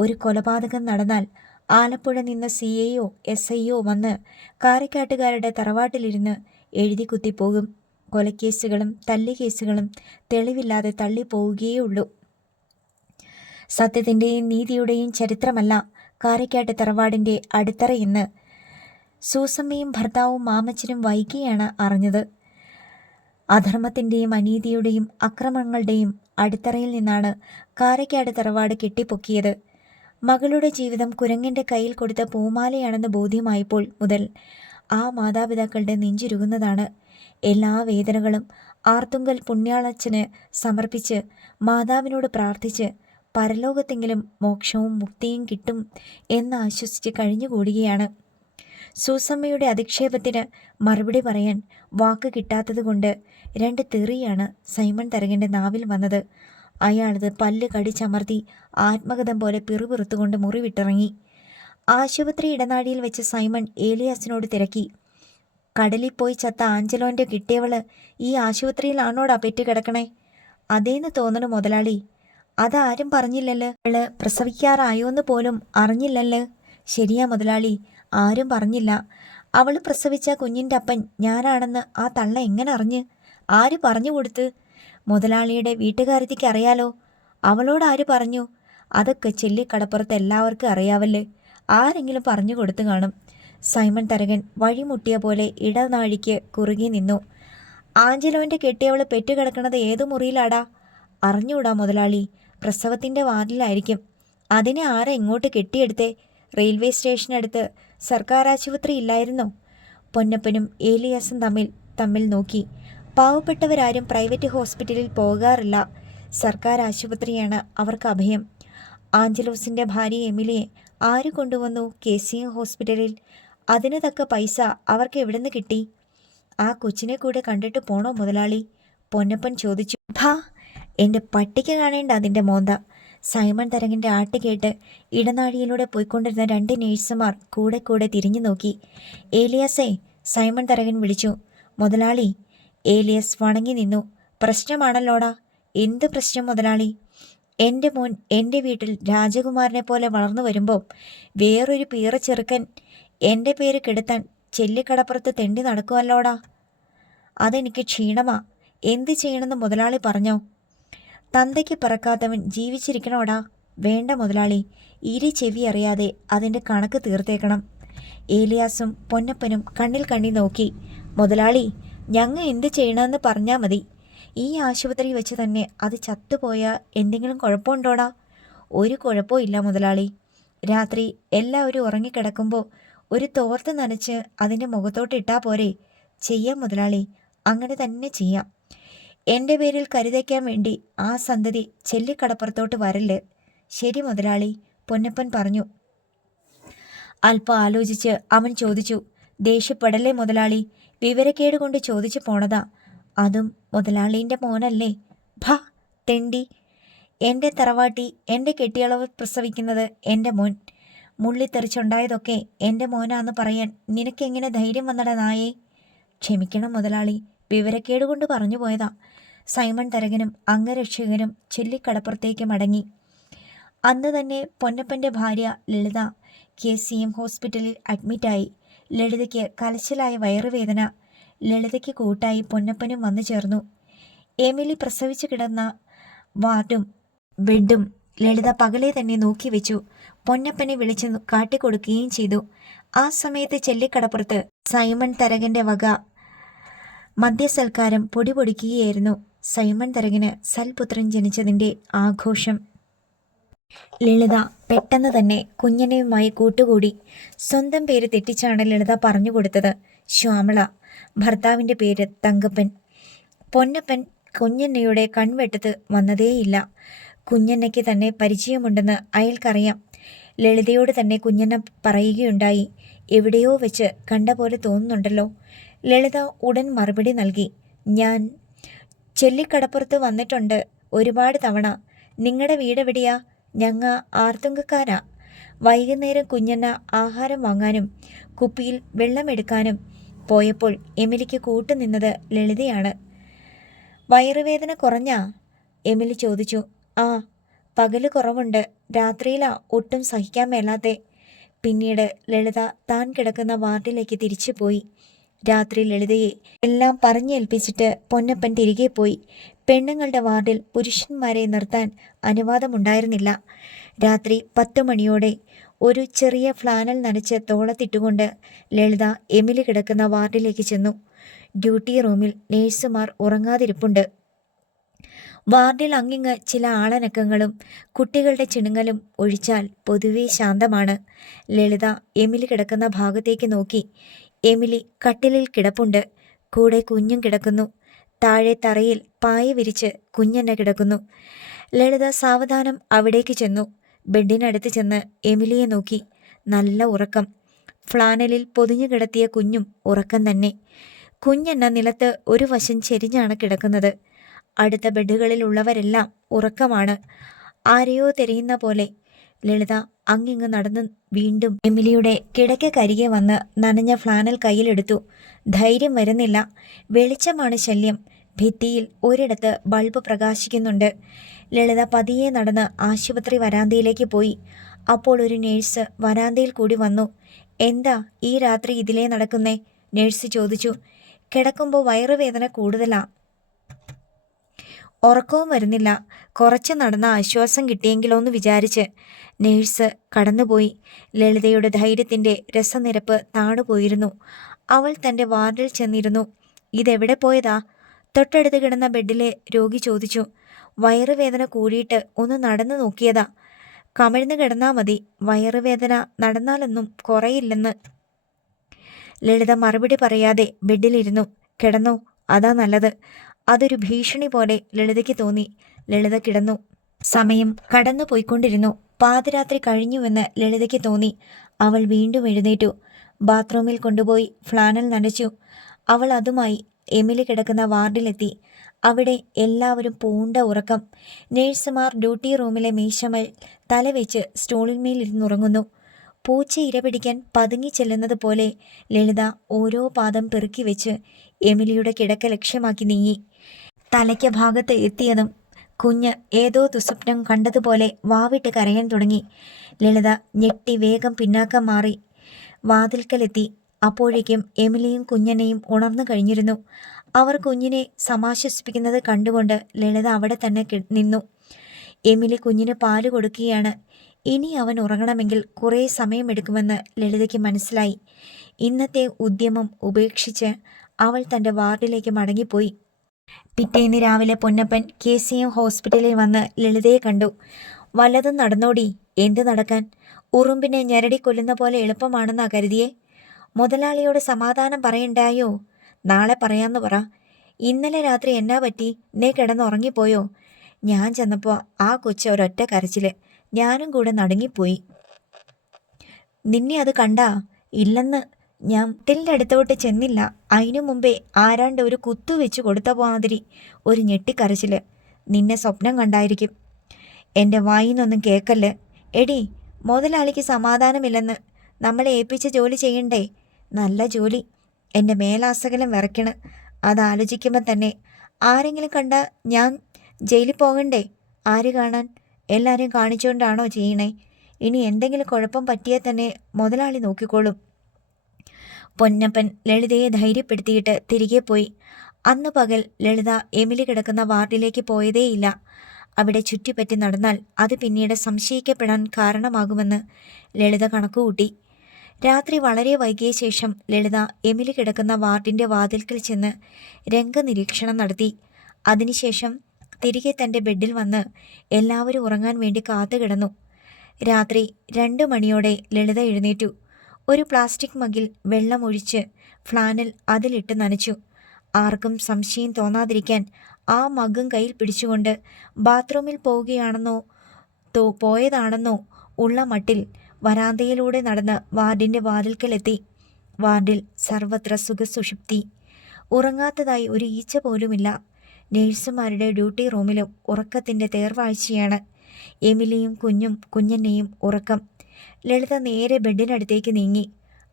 ഒരു കൊലപാതകം നടന്നാൽ ആലപ്പുഴ നിന്ന് CIO SIO വന്ന് കാരക്കാട്ടുകാരുടെ തറവാട്ടിലിരുന്ന് എഴുതി കുത്തിപ്പോകും. കൊലക്കേസുകളും തല്ലുകേസുകളും തെളിവില്ലാതെ തള്ളിപ്പോവുകയുള്ളൂ. സത്യത്തിൻ്റെയും നീതിയുടെയും ചരിത്രമല്ല കാരക്കാട്ട് തറവാടിൻ്റെ അടിത്തറയെന്ന് സൂസമ്മയും ഭർത്താവും മാമച്ചനും വൈകിയാണ് അറിഞ്ഞത്. അധർമ്മത്തിൻ്റെയും അനീതിയുടെയും അക്രമങ്ങളുടെയും അടിത്തറയിൽ നിന്നാണ് കാരക്കാട് തറവാട് കെട്ടിപ്പൊക്കിയത്. മകളുടെ ജീവിതം കുരങ്ങൻ്റെ കയ്യിൽ കൊടുത്ത പൂമാലയാണെന്ന് ബോധ്യമായപ്പോൾ മുതൽ ആ മാതാപിതാക്കളുടെ നെഞ്ചുരുകുന്നതാണ്. എല്ലാ വേദനകളും ആർത്തുങ്കൽ പുണ്യാളച്ചന് സമർപ്പിച്ച് മാതാവിനോട് പ്രാർത്ഥിച്ച് പരലോകത്തെങ്കിലും മോക്ഷവും മുക്തിയും കിട്ടും എന്ന് ആശ്വസിച്ച് കഴിഞ്ഞുകൂടുകയാണ്. സൂസമ്മയുടെ അധിക്ഷേപത്തിന് മറുപടി പറയാൻ വാക്ക് കിട്ടാത്തതുകൊണ്ട് 2 തെറിയാണ് സൈമൺ തരകൻ്റെ നാവിൽ വന്നത്. അയാളത് പല്ല് കടിച്ചമർത്തി ആത്മഗതം പോലെ പിറുപിറുത്തുകൊണ്ട് മുറിവിട്ടിറങ്ങി. ആശുപത്രി ഇടനാഴിയിൽ വെച്ച് സൈമൺ ഏലിയാസിനോട് തിരക്കി. കടലിൽ പോയി ചത്ത ആഞ്ചലോൻ്റെ കിട്ടിയവള് ഈ ആശുപത്രിയിലാണോടാ പെറ്റ് കിടക്കണേ? അതേന്ന് തോന്നണു മുതലാളി. അതാരും പറഞ്ഞില്ലല്ലോ. അവള് പ്രസവിക്കാറായോന്ന് പോലും അറിഞ്ഞില്ലല്ലോ. ശരിയാ മുതലാളി, ആരും പറഞ്ഞില്ല. അവൾ പ്രസവിച്ച കുഞ്ഞിൻ്റെ അപ്പൻ ഞാനാണെന്ന് ആ തള്ള എങ്ങനെ അറിഞ്ഞ്? ആര് പറഞ്ഞു കൊടുത്ത്? മുതലാളിയുടെ വീട്ടുകാരത്തിക്ക് അറിയാലോ. അവളോട് ആര് പറഞ്ഞു? അതൊക്കെ ചെല്ലിക്കടപ്പുറത്ത് എല്ലാവർക്കും അറിയാവല്ലേ. ആരെങ്കിലും പറഞ്ഞു കൊടുത്തു കാണും. സൈമൺ തരകൻ വഴിമുട്ടിയ പോലെ ഇടനാഴിക്ക് കുറുകെ നിന്നു. ആഞ്ചലോൻ്റെ കെട്ടിയവൾ പെറ്റുകിടക്കണത് ഏതു മുറിയിലാടാ? അറിഞ്ഞൂടാ മുതലാളി. പ്രസവത്തിൻ്റെ വാർഡിലായിരിക്കും. അതിനെ ആരാ ഇങ്ങോട്ട് കെട്ടിയെടുത്തേ? റെയിൽവേ സ്റ്റേഷനടുത്ത് സർക്കാർ ആശുപത്രി ഇല്ലായിരുന്നോ? പൊന്നപ്പനും ഏലിയാസും തമ്മിൽ നോക്കി. പാവപ്പെട്ടവരാരും പ്രൈവറ്റ് ഹോസ്പിറ്റലിൽ പോകാറില്ല. സർക്കാർ ആശുപത്രിയാണ് അവർക്ക് അഭയം. ആഞ്ചലോസിൻ്റെ ഭാര്യ എമിലിയെ ആര് കൊണ്ടുവന്നു KCM ഹോസ്പിറ്റലിൽ? അതിന് തക്ക പൈസ അവർക്ക് എവിടുന്ന് കിട്ടി? ആ കൊച്ചിനെ കൂടെ കണ്ടിട്ട് പോണോ മുതലാളി? പൊന്നപ്പൻ ചോദിച്ചു. ഭാ, എൻ്റെ പട്ടിക്ക് കാണേണ്ട അതിൻ്റെ മോന്ത. സൈമൺ തരകൻ്റെ ആട്ട് കേട്ട് ഇടനാഴിയിലൂടെ പോയിക്കൊണ്ടിരുന്ന 2 നേഴ്സുമാർ കൂടെ തിരിഞ്ഞു നോക്കി. ഏലിയാസേ, സൈമൺ തരകൻ വിളിച്ചു. മുതലാളി. ഏലിയസ് വണങ്ങി നിന്നു. പ്രശ്നമാണല്ലോടാ. എന്ത് പ്രശ്നം മുതലാളി? എൻ്റെ മോൻ എൻ്റെ വീട്ടിൽ രാജകുമാരനെ പോലെ വളർന്നു വരുമ്പോൾ വേറൊരു പീറ ചെറുക്കൻ എൻ്റെ പേര് കെടുത്താൻ ചെല്ലിക്കടപ്പുറത്ത് തെണ്ടി നടക്കുമല്ലോടാ. അതെനിക്ക് ക്ഷീണമാ. എന്ത് ചെയ്യണമെന്ന് മുതലാളി പറഞ്ഞോ? തന്തയ്ക്ക് പിറക്കാത്തവൻ ജീവിച്ചിരിക്കണോടാ? വേണ്ട മുതലാളി, ചെവി അറിയാതെ അതിൻ്റെ കണക്ക് തീർത്തേക്കണം. ഏലിയാസും പൊന്നപ്പനും കണ്ണിൽ നോക്കി. മുതലാളി, ഞങ്ങ എന്ത് ചെയ്യണമെന്ന് പറഞ്ഞാൽ മതി. ഈ ആശുപത്രി വെച്ച് തന്നെ അത് ചത്തുപോയാൽ എന്തെങ്കിലും കുഴപ്പമുണ്ടോടാ? ഒരു കുഴപ്പവും ഇല്ല മുതലാളി. രാത്രി എല്ലാവരും ഉറങ്ങിക്കിടക്കുമ്പോൾ ഒരു തോർത്ത് നനച്ച് അതിൻ്റെ മുഖത്തോട്ട് പോരെ? ചെയ്യാം മുതലാളി, അങ്ങനെ തന്നെ ചെയ്യാം. എൻ്റെ പേരിൽ കരുതയ്ക്കാൻ വേണ്ടി ആ സന്തതി ചെല്ലിക്കടപ്പുറത്തോട്ട് വരല്. ശരി മുതലാളി, പൊന്നപ്പൻ പറഞ്ഞു. അല്പം ആലോചിച്ച് അവൻ ചോദിച്ചു. ദേഷ്യപ്പെടല്ലേ മുതലാളി, വിവരക്കേട് കൊണ്ട് ചോദിച്ചു പോണതാ. അതും മുതലാളീൻ്റെ മോനല്ലേ? ഭ, തെണ്ടി. എൻ്റെ തറവാട്ടി എൻ്റെ കെട്ടിയളവ് പ്രസവിക്കുന്നത് എൻ്റെ മോൻ. മുള്ളിത്തെറിച്ചുണ്ടായതൊക്കെ എൻ്റെ മോനാന്ന് പറയാൻ നിനക്കെങ്ങനെ ധൈര്യം വന്നട നായേ? ക്ഷമിക്കണം മുതലാളി, വിവരക്കേട് കൊണ്ട് പറഞ്ഞു പോയതാ. സൈമൺ തരകനും അംഗരക്ഷകനും ചെല്ലിക്കടപ്പുറത്തേക്ക് മടങ്ങി. അന്ന് തന്നെ പൊന്നപ്പൻ്റെ ഭാര്യ ലളിത KCM ഹോസ്പിറ്റലിൽ അഡ്മിറ്റായി. ലളിതയ്ക്ക് കലശലായ വയറുവേദന. ലളിതയ്ക്ക് കൂട്ടായി പൊന്നപ്പനും വന്നു ചേർന്നു. എമിലി പ്രസവിച്ചു കിടന്ന വാർഡും ബെഡും ലളിത പകലെ തന്നെ നോക്കി വെച്ചു. പൊന്നപ്പനെ വിളിച്ച് കാട്ടിക്കൊടുക്കുകയും ചെയ്തു. ആ സമയത്ത് ചെല്ലിക്കടപ്പുറത്ത് സൈമൺ തരകൻ്റെ വക മദ്യസൽക്കാരം പൊടിപൊടിക്കുകയായിരുന്നു. സൈമൺ തരകന് സൽപുത്രൻ ജനിച്ചതിൻ്റെ ആഘോഷം. ലളിത പെട്ടെന്ന് തന്നെ കുഞ്ഞനെയുമായി കൂട്ടുകൂടി. സ്വന്തം പേര് തെറ്റിച്ചാണ് ലളിത പറഞ്ഞു കൊടുത്തത്. ശ്യാമള. ഭർത്താവിൻ്റെ പേര് തങ്കപ്പൻ. പൊന്നപ്പൻ കുഞ്ഞന്നയുടെ കൺവെട്ടത്ത് വന്നതേയില്ല. കുഞ്ഞന്നയ്ക്ക് തന്നെ പരിചയമുണ്ടെന്ന് അയാൾക്കറിയാം. ലളിതയോട് തന്നെ കുഞ്ഞന്ന പറയുകയുണ്ടായി. എവിടെയോ വെച്ച് കണ്ട പോലെ തോന്നുന്നുണ്ടല്ലോ. ലളിത ഉടൻ മറുപടി നൽകി. ഞാൻ ചെല്ലിക്കടപ്പുറത്ത് വന്നിട്ടുണ്ട് ഒരുപാട് തവണ. നിങ്ങളുടെ വീടെവിടെയാ? ഞങ്ങ ആർത്തുങ്കക്കാരാ. വൈകുന്നേരം കുഞ്ഞന്ന ആഹാരം വാങ്ങാനും കുപ്പിയിൽ വെള്ളമെടുക്കാനും പോയപ്പോൾ എമിലിക്ക് കൂട്ടുനിന്നത് ലളിതയാണ്. വയറുവേദന കുറഞ്ഞാ? എമിലി ചോദിച്ചു. ആ, പകല് കുറവുണ്ട്, രാത്രിയിലാ ഒട്ടും സഹിക്കാൻ മേലാത്തെ. പിന്നീട് ലളിത താൻ കിടക്കുന്ന വാർഡിലേക്ക് തിരിച്ചു പോയി. രാത്രി ലളിതയെ എല്ലാം പറഞ്ഞേൽപ്പിച്ചിട്ട് പൊന്നപ്പൻ തിരികെ പോയി. പെണ്ണുങ്ങളുടെ വാർഡിൽ പുരുഷന്മാരെ നിർത്താൻ അനുവാദമുണ്ടായിരുന്നില്ല. രാത്രി 10 മണിയോടെ ഒരു ചെറിയ ഫ്ലാനൽ നനച്ച് തോളത്തിട്ടുകൊണ്ട് ലളിത എമിലി കിടക്കുന്ന വാർഡിലേക്ക് ചെന്നു. ഡ്യൂട്ടി റൂമിൽ നേഴ്സുമാർ ഉറങ്ങാതിരിപ്പുണ്ട്. വാർഡിൽ അങ്ങിങ്ങ് ചില ആളനക്കങ്ങളും കുട്ടികളുടെ ചിണുങ്ങലും ഒഴിച്ചാൽ പൊതുവെ ശാന്തമാണ്. ലളിത എമിലി കിടക്കുന്ന ഭാഗത്തേക്ക് നോക്കി. എമിലി കട്ടിലിൽ കിടപ്പുണ്ട്. കൂടെ കുഞ്ഞും കിടക്കുന്നു. താഴെ തറയിൽ പായ വിരിച്ച് കുഞ്ഞെന്നെ കിടക്കുന്നു. ലളിത സാവധാനം അവിടേക്ക് ചെന്നു. ബെഡിനടുത്ത് ചെന്ന് എമിലിയെ നോക്കി. നല്ല ഉറക്കം. ഫ്ലാനലിൽ പൊതിഞ്ഞു കിടത്തിയ കുഞ്ഞും ഉറക്കം തന്നെ. കുഞ്ഞെന്ന നിലത്ത് ഒരു വശം ചെരിഞ്ഞാണ് കിടക്കുന്നത്. അടുത്ത ബെഡുകളിലുള്ളവരെല്ലാം ഉറക്കമാണ്. ആരെയോ തിരയുന്ന പോലെ. ലളിത അങ്ങിങ്ങ് നടന്ന് വീണ്ടും എമിലിയുടെ കിടക്കരികെ വന്ന് നനഞ്ഞ ഫ്ലാനൽ കയ്യിലെടുത്തു. ധൈര്യം വരുന്നില്ല. വെളിച്ചമാണ് ശല്യം. ഭിത്തിയിൽ ഒരിടത്ത് ബൾബ് പ്രകാശിക്കുന്നുണ്ട്. ലളിത പതിയെ നടന്ന് ആശുപത്രി വരാന്തയിലേക്ക് പോയി. അപ്പോൾ ഒരു നേഴ്സ് വരാന്തയിൽ കൂടി വന്നു. എന്താ ഈ രാത്രി ഇതിലേ നടക്കുന്നേ? നേഴ്സ് ചോദിച്ചു. കിടക്കുമ്പോൾ വയറുവേദന കൂടുതലാ, ഉറക്കവും വരുന്നില്ല. കുറച്ച് നടന്ന ആശ്വാസം കിട്ടിയെങ്കിലോ എന്ന് വിചാരിച്ച് നേഴ്സ് കടന്നുപോയി. ലളിതയുടെ ധൈര്യത്തിൻ്റെ രസനിരപ്പ് താണുപോയിരുന്നു. അവൾ തൻ്റെ വാർഡിൽ ചെന്നിരുന്നു. ഇതെവിടെ പോയതാ? തൊട്ടടുത്ത് കിടന്ന ബെഡിലെ രോഗി ചോദിച്ചു. വയറുവേദന കൂടിയിട്ട് ഒന്ന് നടന്നു നോക്കിയതാ. കമിഴ്ന്ന് കിടന്നാൽ മതി, വയറുവേദന നടന്നാലൊന്നും കുറയില്ലെന്ന് ലളിത മറുപടി പറയാതെ ബെഡിലിരുന്നു. കിടന്നോ, അതാ നല്ലത്. അതൊരു ഭീഷണി പോലെ ലളിതയ്ക്ക് തോന്നി. ലളിത കിടന്നു. സമയം കടന്നു പോയിക്കൊണ്ടിരുന്നു. പാതിരാത്രി കഴിഞ്ഞുവെന്ന് ലളിതയ്ക്ക് തോന്നി. അവൾ വീണ്ടും എഴുന്നേറ്റു. ബാത്റൂമിൽ കൊണ്ടുപോയി ഫ്ലാനൽ നനച്ചു. അവൾ അതുമായി എമിലി കിടക്കുന്ന വാർഡിലെത്തി. അവിടെ എല്ലാവരും പൂണ്ട ഉറക്കം. നേഴ്സുമാർ ഡ്യൂട്ടി റൂമിലെ മേശമേൽ തലവെച്ച് സ്റ്റൂളിന്മേലിരുന്നുറങ്ങുന്നു. പൂച്ച ഇരപിടിക്കാൻ പതുങ്ങിച്ചെല്ലുന്നത് പോലെ ലളിത ഓരോ പാദം പെറുക്കി വെച്ച് എമിലിയുടെ കിടക്ക ലക്ഷ്യമാക്കി നീങ്ങി. തലയ്ക്ക് ഭാഗത്ത് എത്തിയതും കുഞ്ഞ് ഏതോ ദുസ്വപ്നം കണ്ടതുപോലെ വാവിട്ട് കരയാൻ തുടങ്ങി. ലളിത ഞെട്ടി വേഗം പിന്നാക്കം മാറി വാതിൽക്കലെത്തി. അപ്പോഴേക്കും എമിലിയും കുഞ്ഞനെയും ഉണർന്നു കഴിഞ്ഞിരുന്നു. അവർ കുഞ്ഞിനെ സമാശ്വസിപ്പിക്കുന്നത് കണ്ടുകൊണ്ട് ലളിത അവിടെ തന്നെ നിന്നു. എമിലി കുഞ്ഞിന് പാല് കൊടുക്കുകയാണ്. ഇനി അവൻ ഉറങ്ങണമെങ്കിൽ കുറേ സമയമെടുക്കുമെന്ന് ലളിതയ്ക്ക് മനസ്സിലായി. ഇന്നത്തെ ഉദ്യമം ഉപേക്ഷിച്ച് അവൾ തൻ്റെ വാർഡിലേക്ക് മടങ്ങിപ്പോയി. പിറ്റേന്ന് രാവിലെ പൊന്നപ്പൻ KCM ഹോസ്പിറ്റലിൽ വന്ന് ലളിതയെ കണ്ടു. വല്ലതും നടന്നോടി? എന്ത് നടക്കാൻ? ഉറുമ്പിനെ ഞെരടിക്കൊല്ലുന്ന പോലെ എളുപ്പമാണെന്നാ കരുതിയേ? മുതലാളിയോട് സമാധാനം പറയണ്ടായോ? നാളെ പറയാന്ന് പറ. ഇന്നലെ രാത്രി എന്നാ പറ്റി? നീ കിടന്നുറങ്ങിപ്പോയോ? ഞാൻ ചെന്നപ്പോൾ ആ കൊച്ച് ഒരൊറ്റ കരച്ചില്. ഞാനും കൂടെ നടുങ്ങിപ്പോയി. നിന്നെ അത് കണ്ടാ? ഇല്ലെന്ന്. ഞാൻ ടിലിൻ്റെ അടുത്തോട്ട് ചെന്നില്ല. അതിനു മുമ്പേ ആരാണ്ട് ഒരു കുത്തു വെച്ച് കൊടുത്ത മാതിരി ഒരു ഞെട്ടിക്കരച്ചില്. നിന്നെ സ്വപ്നം കണ്ടായിരിക്കും. എൻ്റെ വായിന്നൊന്നും കേൾക്കല്ല്. എടി, മുതലാളിക്ക് സമാധാനമില്ലെന്ന്. നമ്മളെ ഏൽപ്പിച്ച ജോലി ചെയ്യണ്ടേ? നല്ല ജോലി. എൻ്റെ മേലാസകലം വിറയ്ക്കണ്. അതാലോചിക്കുമ്പോൾ തന്നെ. ആരെങ്കിലും കണ്ടാൽ ഞാൻ ജയിലിൽ പോകണ്ടേ? ആര് കാണാൻ? എല്ലാവരെയും കാണിച്ചുകൊണ്ടാണോ ചെയ്യണേ? ഇനി എന്തെങ്കിലും കുഴപ്പം പറ്റിയാൽ തന്നെ മുതലാളി നോക്കിക്കോളും. പൊന്നപ്പൻ ലളിതയെ ധൈര്യപ്പെടുത്തിയിട്ട് തിരികെ പോയി. അന്ന് പകൽ ലളിത എമിലി കിടക്കുന്ന വാർഡിലേക്ക് പോയതേയില്ല. അവിടെ ചുറ്റിപ്പറ്റി നടന്നാൽ അത് പിന്നീട് സംശയിക്കപ്പെടാൻ കാരണമാകുമെന്ന് ലളിത കണക്കുകൂട്ടി. രാത്രി വളരെ വൈകിയ ശേഷം ലളിത എമിലി കിടക്കുന്ന വാർഡിൻ്റെ വാതിൽക്കൽ ചെന്ന് രംഗനിരീക്ഷണം നടത്തി. അതിനുശേഷം തിരികെ തൻ്റെ ബെഡിൽ വന്ന് എല്ലാവരും ഉറങ്ങാൻ വേണ്ടി കാത്തുകിടന്നു. രാത്രി 2 മണിയോടെ ലളിത എഴുന്നേറ്റു. ഒരു പ്ലാസ്റ്റിക് മഗ്ഗിൽ വെള്ളം ഒഴിച്ച് ഫ്ലാനൽ അതിലിട്ട് നനച്ചു. ആർക്കും സംശയം തോന്നാതിരിക്കാൻ ആ മഗ്ഗും കയ്യിൽ പിടിച്ചുകൊണ്ട് ബാത്റൂമിൽ പോയതാണെന്നോ ഉള്ള മട്ടിൽ വരാന്തയിലൂടെ നടന്ന് വാർഡിൻ്റെ വാതിൽക്കലെത്തി. വാർഡിൽ സർവത്ര സുഖസുഷുപ്തി. ഉറങ്ങാത്തതായി ഒരു ഈച്ച പോലുമില്ല. നേഴ്സുമാരുടെ ഡ്യൂട്ടി റൂമിലും ഉറക്കത്തിൻ്റെ തേർവാഴ്ചയാണ്. എമിലിയും കുഞ്ഞനെയും ഉറക്കം. ലളിത നേരെ ബെഡിനടുത്തേക്ക് നീങ്ങി.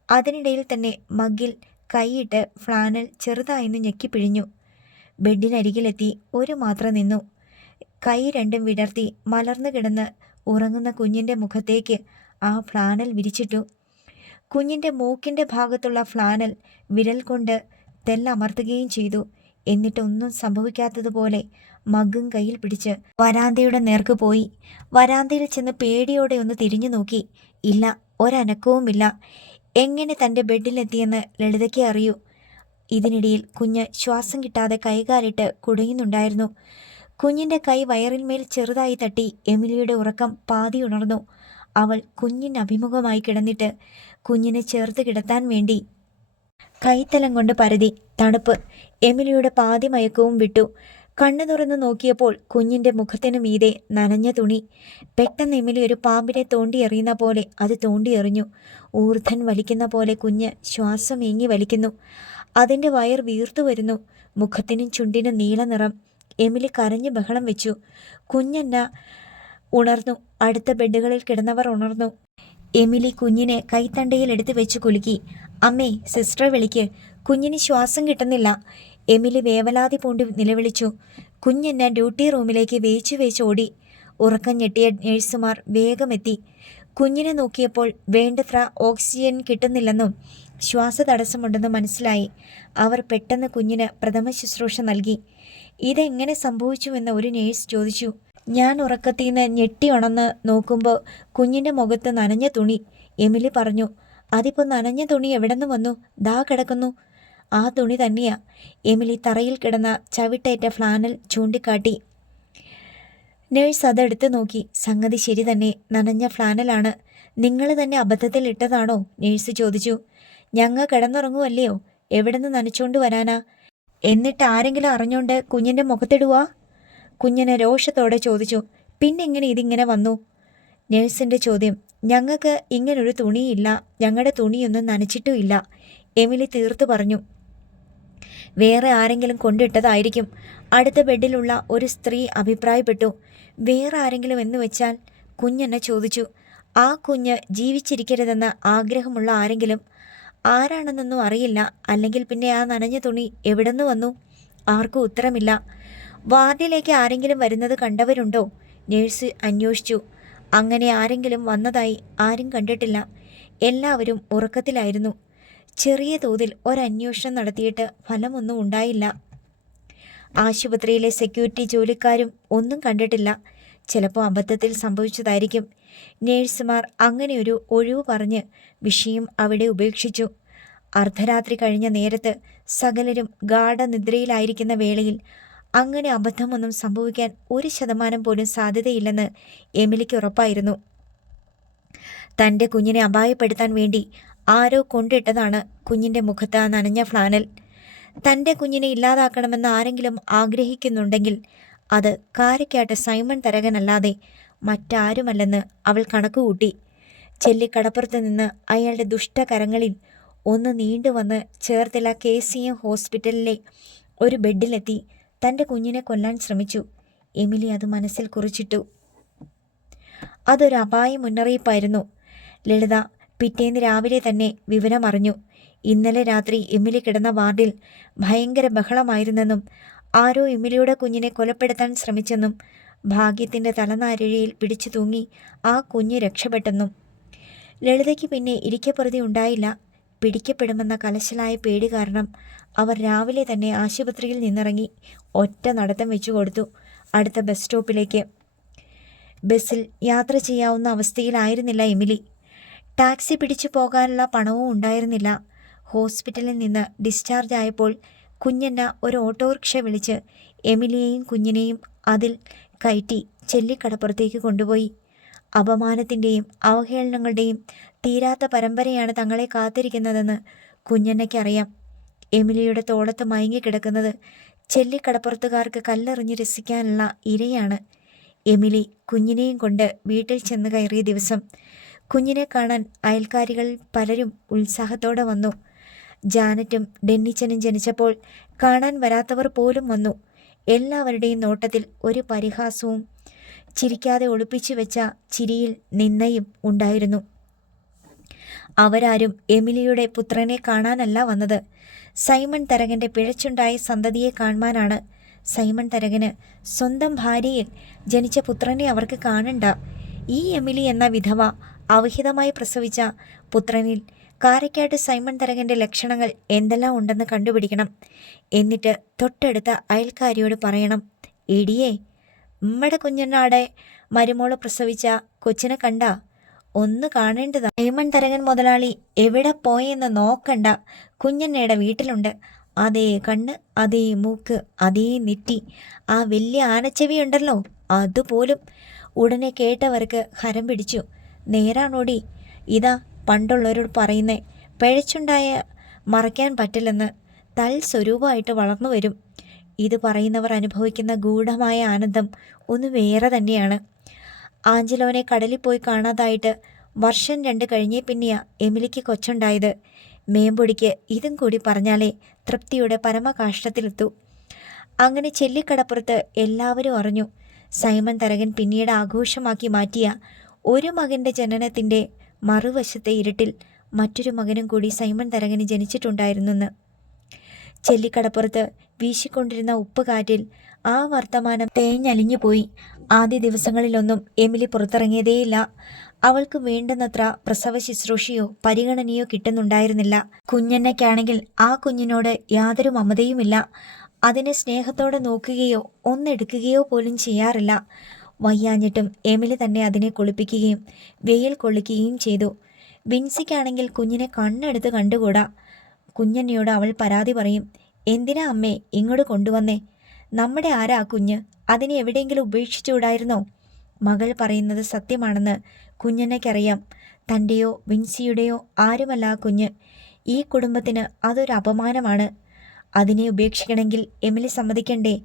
അതിനിടയിൽ തന്നെ മഗ്ഗിൽ കൈയിട്ട് ഫ്ലാനൽ ചെറുതായിന്ന് ഞെക്കിപ്പിഴിഞ്ഞു. ബെഡിനരികിലെത്തി ഒരു മാത്ര നിന്നു. കൈ രണ്ടും വിടർത്തി മലർന്നു കിടന്ന് ഉറങ്ങുന്ന കുഞ്ഞിൻ്റെ മുഖത്തേക്ക് ആ ഫ്ലാനൽ വിരിച്ചിട്ടു. കുഞ്ഞിൻ്റെ മൂക്കിൻ്റെ ഭാഗത്തുള്ള ഫ്ലാനൽ വിരൽ കൊണ്ട് തെല്ലമർത്തുകയും ചെയ്തു. എന്നിട്ടൊന്നും സംഭവിക്കാത്തതുപോലെ മഗ്ഗും കയ്യിൽ പിടിച്ച് വരാന്തയുടെ നേർക്ക് പോയി. വരാന്തയിൽ ചെന്ന് പേടിയോടെ ഒന്ന് തിരിഞ്ഞു നോക്കി. ഇല്ല, ഒരനക്കവുമില്ല. എങ്ങനെ തൻ്റെ ബെഡിലെത്തിയെന്ന് ലളിതയ്ക്ക് അറിയൂ. ഇതിനിടയിൽ കുഞ്ഞ് ശ്വാസം കിട്ടാതെ കൈകാലിട്ട് കുടയുന്നുണ്ടായിരുന്നു. കുഞ്ഞിൻ്റെ കൈ വയറിന്മേൽ ചെറുതായി തട്ടി എമിലിയുടെ ഉറക്കം പാതി ഉണർന്നു. അവൾ കുഞ്ഞിനഭിമുഖമായി കിടന്നിട്ട് കുഞ്ഞിനെ ചേർത്ത് കിടത്താൻ വേണ്ടി കൈത്തലം കൊണ്ട് പരതി. തണുപ്പ്. എമിലിയുടെ പാതി മയക്കവും വിട്ടു. കണ്ണു തുറന്നു നോക്കിയപ്പോൾ കുഞ്ഞിൻ്റെ മുഖത്തിനു മീതെ നനഞ്ഞ തുണി. പെട്ടെന്ന് എമിലി ഒരു പാമ്പിനെ തോണ്ടിയെറിയുന്ന പോലെ അത് തോണ്ടിയെറിഞ്ഞു. ഊർധ്വൻ വലിക്കുന്ന പോലെ കുഞ്ഞ് ശ്വാസം ഏങ്ങി വലിക്കുന്നു. അതിൻ്റെ വയർ വീർത്തു വരുന്നു. മുഖത്തിനും ചുണ്ടിനും നീല നിറം. എമിലി കരഞ്ഞ് ബഹളം വെച്ചു. കുഞ്ഞെന്ന ഉണർന്നു. അടുത്ത ബെഡുകളിൽ കിടന്നവർ ഉണർന്നു. എമിലി കുഞ്ഞിനെ കൈത്തണ്ടയിൽ എടുത്ത് വെച്ച് കുലുക്കി. അമ്മേ, സിസ്റ്ററെ വിളിക്ക്, കുഞ്ഞിന് ശ്വാസം കിട്ടുന്നില്ല. എമിലി വേവലാതി പൂണ്ടി നിലവിളിച്ചു. കുഞ്ഞെന്ന ഡ്യൂട്ടി റൂമിലേക്ക് വേച്ച് ഓടി. ഉറക്കം ഞെട്ടിയ നേഴ്സുമാർ വേഗമെത്തി. കുഞ്ഞിനെ നോക്കിയപ്പോൾ വേണ്ടത്ര ഓക്സിജൻ കിട്ടുന്നില്ലെന്നും ശ്വാസതടസ്സമുണ്ടെന്നും മനസ്സിലായി. അവർ പെട്ടെന്ന് കുഞ്ഞിന് പ്രഥമ ശുശ്രൂഷ നൽകി. ഇതെങ്ങനെ സംഭവിച്ചുവെന്ന് ഒരു നേഴ്സ് ചോദിച്ചു. ഞാൻ ഉറക്കത്തിന്ന് ഞെട്ടി ഉണർന്ന് നോക്കുമ്പോൾ കുഞ്ഞിൻ്റെ മുഖത്ത് നനഞ്ഞ തുണി. എമിലി പറഞ്ഞു. അതിപ്പോൾ നനഞ്ഞ തുണി എവിടെന്ന് വന്നു? ദാ കിടക്കുന്നു. ആ തുണി തന്നെയാ. എമിലി തറയിൽ കിടന്ന ചവിട്ടേറ്റ ഫ്ലാനൽ ചൂണ്ടിക്കാട്ടി. നേഴ്സ് അതെടുത്ത് നോക്കി. സംഗതി ശരി തന്നെ, നനഞ്ഞ ഫ്ലാനലാണ്. നിങ്ങൾ തന്നെ അബദ്ധത്തിൽ ഇട്ടതാണോ? നേഴ്സ് ചോദിച്ചു. ഞങ്ങൾ കിടന്നുറങ്ങുമല്ലയോ, എവിടുന്ന് നനച്ചോണ്ട് വരാനാ? എന്നിട്ട് ആരെങ്കിലും അറിഞ്ഞോണ്ട് കുഞ്ഞിൻ്റെ മുഖത്തിടുവാ? കുഞ്ഞിനെ രോഷത്തോടെ ചോദിച്ചു. പിന്നെങ്ങനെ ഇതിങ്ങനെ വന്നു? നേഴ്സിൻ്റെ ചോദ്യം. ഞങ്ങൾക്ക് ഇങ്ങനൊരു തുണിയില്ല, ഞങ്ങളുടെ തുണിയൊന്നും നനച്ചിട്ടുമില്ല, എമിലി തീർത്തു പറഞ്ഞു. വേറെ ആരെങ്കിലും കൊണ്ടിട്ടതായിരിക്കും, അടുത്ത ബെഡിലുള്ള ഒരു സ്ത്രീ അഭിപ്രായപ്പെട്ടു. വേറെ ആരെങ്കിലും എന്ന് വെച്ചാൽ? കുഞ്ഞെന്നെ ചോദിച്ചു. ആ കുഞ്ഞ് ജീവിച്ചിരിക്കരുതെന്ന് ആഗ്രഹമുള്ള ആരെങ്കിലും. ആരാണെന്നൊന്നും അറിയില്ല. അല്ലെങ്കിൽ പിന്നെ ആ നനഞ്ഞ തുണി എവിടെന്ന് വന്നു? ആർക്കും ഉത്തരമില്ല. വാർഡിലേക്ക് ആരെങ്കിലും വരുന്നത് കണ്ടവരുണ്ടോ? നേഴ്സ് അന്വേഷിച്ചു. അങ്ങനെ ആരെങ്കിലും വന്നതായി ആരും കണ്ടിട്ടില്ല. എല്ലാവരും ഉറക്കത്തിലായിരുന്നു. ചെറിയ തോതിൽ ഒരന്വേഷണം നടത്തിയിട്ട് ഫലമൊന്നും ഉണ്ടായില്ല. ആശുപത്രിയിലെ സെക്യൂരിറ്റി ജോലിക്കാരും ഒന്നും കണ്ടിട്ടില്ല. ചിലപ്പോൾ അബദ്ധത്തിൽ സംഭവിച്ചതായിരിക്കും. നേഴ്സുമാർ അങ്ങനെയൊരു ഒഴിവ് പറഞ്ഞ് വിഷയം അവിടെ ഉപേക്ഷിച്ചു. അർദ്ധരാത്രി കഴിഞ്ഞ നേരത്ത് സകലരും ഗാഠനിദ്രയിലായിരിക്കുന്ന വേളയിൽ അങ്ങനെ അബദ്ധമൊന്നും സംഭവിക്കാൻ 1% പോലും സാധ്യതയില്ലെന്ന് എമിലിക്ക് ഉറപ്പായിരുന്നു. തൻ്റെ കുഞ്ഞിനെ അപായപ്പെടുത്താൻ വേണ്ടി ആരോ കൊണ്ടിട്ടതാണ് കുഞ്ഞിൻ്റെ മുഖത്ത് ആ നനഞ്ഞ ഫ്ലാനൽ. തൻ്റെ കുഞ്ഞിനെ ഇല്ലാതാക്കണമെന്ന് ആരെങ്കിലും ആഗ്രഹിക്കുന്നുണ്ടെങ്കിൽ അത് കാരക്കാട്ട് സൈമൺ തരകനല്ലാതെ മറ്റാരുമല്ലെന്ന് അവൾ കണക്കുകൂട്ടി. ചെല്ലിക്കടപ്പുറത്ത് നിന്ന് അയാളുടെ ദുഷ്ടകരങ്ങളിൽ ഒന്ന് നീണ്ടുവന്ന് ചേർത്തില്ല KCM ഹോസ്പിറ്റലിലെ ഒരു ബെഡിലെത്തി തൻ്റെ കുഞ്ഞിനെ കൊല്ലാൻ ശ്രമിച്ചു. എമിലി അത് മനസ്സിൽ കുറിച്ചിട്ടു. അതൊരു അപായ മുന്നറിയിപ്പായിരുന്നു. ലളിത പിറ്റേന്ന് രാവിലെ തന്നെ വിവരമറിഞ്ഞു. ഇന്നലെ രാത്രി എമിലി കിടന്ന വാർഡിൽ ഭയങ്കര ബഹളമായിരുന്നെന്നും ആരോ എമിലിയുടെ കുഞ്ഞിനെ കൊലപ്പെടുത്താൻ ശ്രമിച്ചെന്നും ഭാഗ്യത്തിൻ്റെ തലനാരിഴയിൽ പിടിച്ചു തൂങ്ങി ആ കുഞ്ഞ് രക്ഷപ്പെട്ടെന്നും. ലളിതയ്ക്ക് പിന്നെ ഇരിക്കപ്പുറതി ഉണ്ടായില്ല. പിടിക്കപ്പെടുമെന്ന കലശലായ പേടി കാരണം അവർ രാവിലെ തന്നെ ആശുപത്രിയിൽ നിന്നിറങ്ങി ഒറ്റ നടത്തം വെച്ചു കൊടുത്തു അടുത്ത ബസ് സ്റ്റോപ്പിലേക്ക്. ബസ്സിൽ യാത്ര ചെയ്യാവുന്ന അവസ്ഥയിലായിരുന്നില്ല എമിലി. ടാക്സി പിടിച്ചു പോകാനുള്ള പണവും ഉണ്ടായിരുന്നില്ല. ഹോസ്പിറ്റലിൽ നിന്ന് ഡിസ്ചാർജ് ആയപ്പോൾ കുഞ്ഞന്ന ഒരു ഓട്ടോറിക്ഷ വിളിച്ച് എമിലിയെയും കുഞ്ഞിനെയും അതിൽ കയറ്റി ചെല്ലിക്കടപ്പുറത്തേക്ക് കൊണ്ടുപോയി. അപമാനത്തിൻ്റെയും അവഹേളനങ്ങളുടെയും തീരാത്ത പരമ്പരയാണ് തങ്ങളെ കാത്തിരിക്കുന്നതെന്ന് കുഞ്ഞന്നയ്ക്കറിയാം. എമിലിയുടെ തോളത്ത് മയങ്ങിക്കിടക്കുന്നത് ചെല്ലിക്കടപ്പുറത്തുകാർക്ക് കല്ലെറിഞ്ഞ് രസിക്കാനുള്ള ഇരയാണ്. എമിലി കുഞ്ഞിനെയും കൊണ്ട് വീട്ടിൽ ചെന്ന് കയറിയ ദിവസം കുഞ്ഞിനെ കാണാൻ അയൽക്കാരികൾ പലരും ഉത്സാഹത്തോടെ വന്നു. ജാനറ്റും ഡെന്നിച്ചനും ജനിച്ചപ്പോൾ കാണാൻ വരാത്തവർ പോലും വന്നു. എല്ലാവരുടെയും നോട്ടത്തിൽ ഒരു പരിഹാസവും ചിരിക്കാതെ ഒളിപ്പിച്ചു വെച്ച ചിരിയിൽ നിന്നയും ഉണ്ടായിരുന്നു. അവരാരും എമിലിയുടെ പുത്രനെ കാണാനല്ല വന്നത്. സൈമൺ തരകൻ്റെ പിഴച്ചുണ്ടായ സന്തതിയെ കാണുവാനാണ്. സൈമൺ തരകന് സ്വന്തം ഭാര്യയിൽ ജനിച്ച പുത്രനെ അവർക്ക് കാണണ്ട. ഈ എമിലി എന്ന വിധവ അവിഹിതമായി പ്രസവിച്ച പുത്രനിൽ കാരക്കാട്ട് സൈമൺ തരകൻ്റെ ലക്ഷണങ്ങൾ എന്തെല്ലാം ഉണ്ടെന്ന് കണ്ടുപിടിക്കണം. എന്നിട്ട് തൊട്ടടുത്ത അയൽക്കാരിയോട് പറയണം, എടിയേ, ഉമ്മയുടെ കുഞ്ഞനാടെ മരുമോള് പ്രസവിച്ച കൊച്ചിനെ കണ്ട ഒന്ന് കാണേണ്ടതാ. സൈമൺ തരകൻ മുതലാളി എവിടെ പോയെന്ന് നോക്കണ്ട, കുഞ്ഞന്നയുടെ വീട്ടിലുണ്ട്. അതേ കണ്ണ്, അതേ മൂക്ക്, അതേ നെറ്റി, ആ വലിയ ആനച്ചെവി ഉണ്ടല്ലോ, അതുപോലും. ഉടനെ കേട്ടവർക്ക് ഹരം പിടിച്ചു. നേരാണോടി? ഇതാ പണ്ടുള്ളവരോട് പറയുന്നേ, പിഴച്ചുണ്ടായ മറയ്ക്കാൻ പറ്റില്ലെന്ന്. തൽസ്വരൂപമായിട്ട് വളർന്നു വരും. ഇത് പറയുന്നവർ അനുഭവിക്കുന്ന ഗൂഢമായ ആനന്ദം ഒന്ന് വേറെ തന്നെയാണ്. ആഞ്ചലോനെ കടലിൽ പോയി കാണാതായിട്ട് വർഷം 2 കഴിഞ്ഞേ പിന്നെയാ എമിലിക്ക് കൊച്ചുണ്ടായത്. മേമ്പൊടിക്ക് ഇതും കൂടി പറഞ്ഞാലേ തൃപ്തിയുടെ പരമകാഷ്ഠത്തിലെത്തൂ. അങ്ങനെ ചെല്ലിക്കടപ്പുറത്ത് എല്ലാവരും അറിഞ്ഞു. സൈമൺ തരകൻ പിന്നീട് ആഘോഷമാക്കി മാറ്റിയ ഒരു മകൻ്റെ ജനനത്തിൻ്റെ മറുവശത്തെ ഇരുട്ടിൽ മറ്റൊരു മകനും കൂടി സൈമൺ തരകന് ജനിച്ചിട്ടുണ്ടായിരുന്നെന്ന്. ചെല്ലിക്കടപ്പുറത്ത് വീശിക്കൊണ്ടിരുന്ന ഉപ്പുകാറ്റിൽ ആ വർത്തമാനം തേഞ്ഞലിഞ്ഞു പോയി. ആദ്യ ദിവസങ്ങളിലൊന്നും എമിലി പുറത്തിറങ്ങിയതേയില്ല. അവൾക്ക് വേണ്ടുന്നത്ര പ്രസവ ശുശ്രൂഷയോ പരിഗണനയോ കിട്ടുന്നുണ്ടായിരുന്നില്ല. കുഞ്ഞന്നയ്ക്കാണെങ്കിൽ ആ കുഞ്ഞിനോട് യാതൊരു മമതയുമില്ല. അതിനെ സ്നേഹത്തോടെ നോക്കുകയോ ഒന്നെടുക്കുകയോ പോലും ചെയ്യാറില്ല. വയ്യാഞ്ഞിട്ടും എമിലി തന്നെ അതിനെ കുളിപ്പിക്കുകയും വെയിൽ കൊള്ളിക്കുകയും ചെയ്തു. വിൻസിക്കാണെങ്കിൽ കുഞ്ഞിനെ കണ്ണെടുത്ത് കണ്ടുകൂടാ. കുഞ്ഞന്നയോട് അവൾ പരാതി പറയും, എന്തിനാ അമ്മേ ഇങ്ങോട്ട് കൊണ്ടുവന്നേ? നമ്മുടെ ആരാ കുഞ്ഞ്? അതിനെ എവിടെയെങ്കിലും ഉപേക്ഷിച്ചുകൂടായിരുന്നോ? മകൾ പറയുന്നത് സത്യമാണെന്ന് കുഞ്ഞനയ്ക്കറിയാം. തൻ്റെയോ വിൻസിയുടെയോ ആരുമല്ല ആ കുഞ്ഞ്. ഈ കുടുംബത്തിന് അതൊരു അപമാനമാണ്. അതിനെ ഉപേക്ഷിക്കണമെങ്കിൽ എമിലി സമ്മതിക്കണ്ടേ?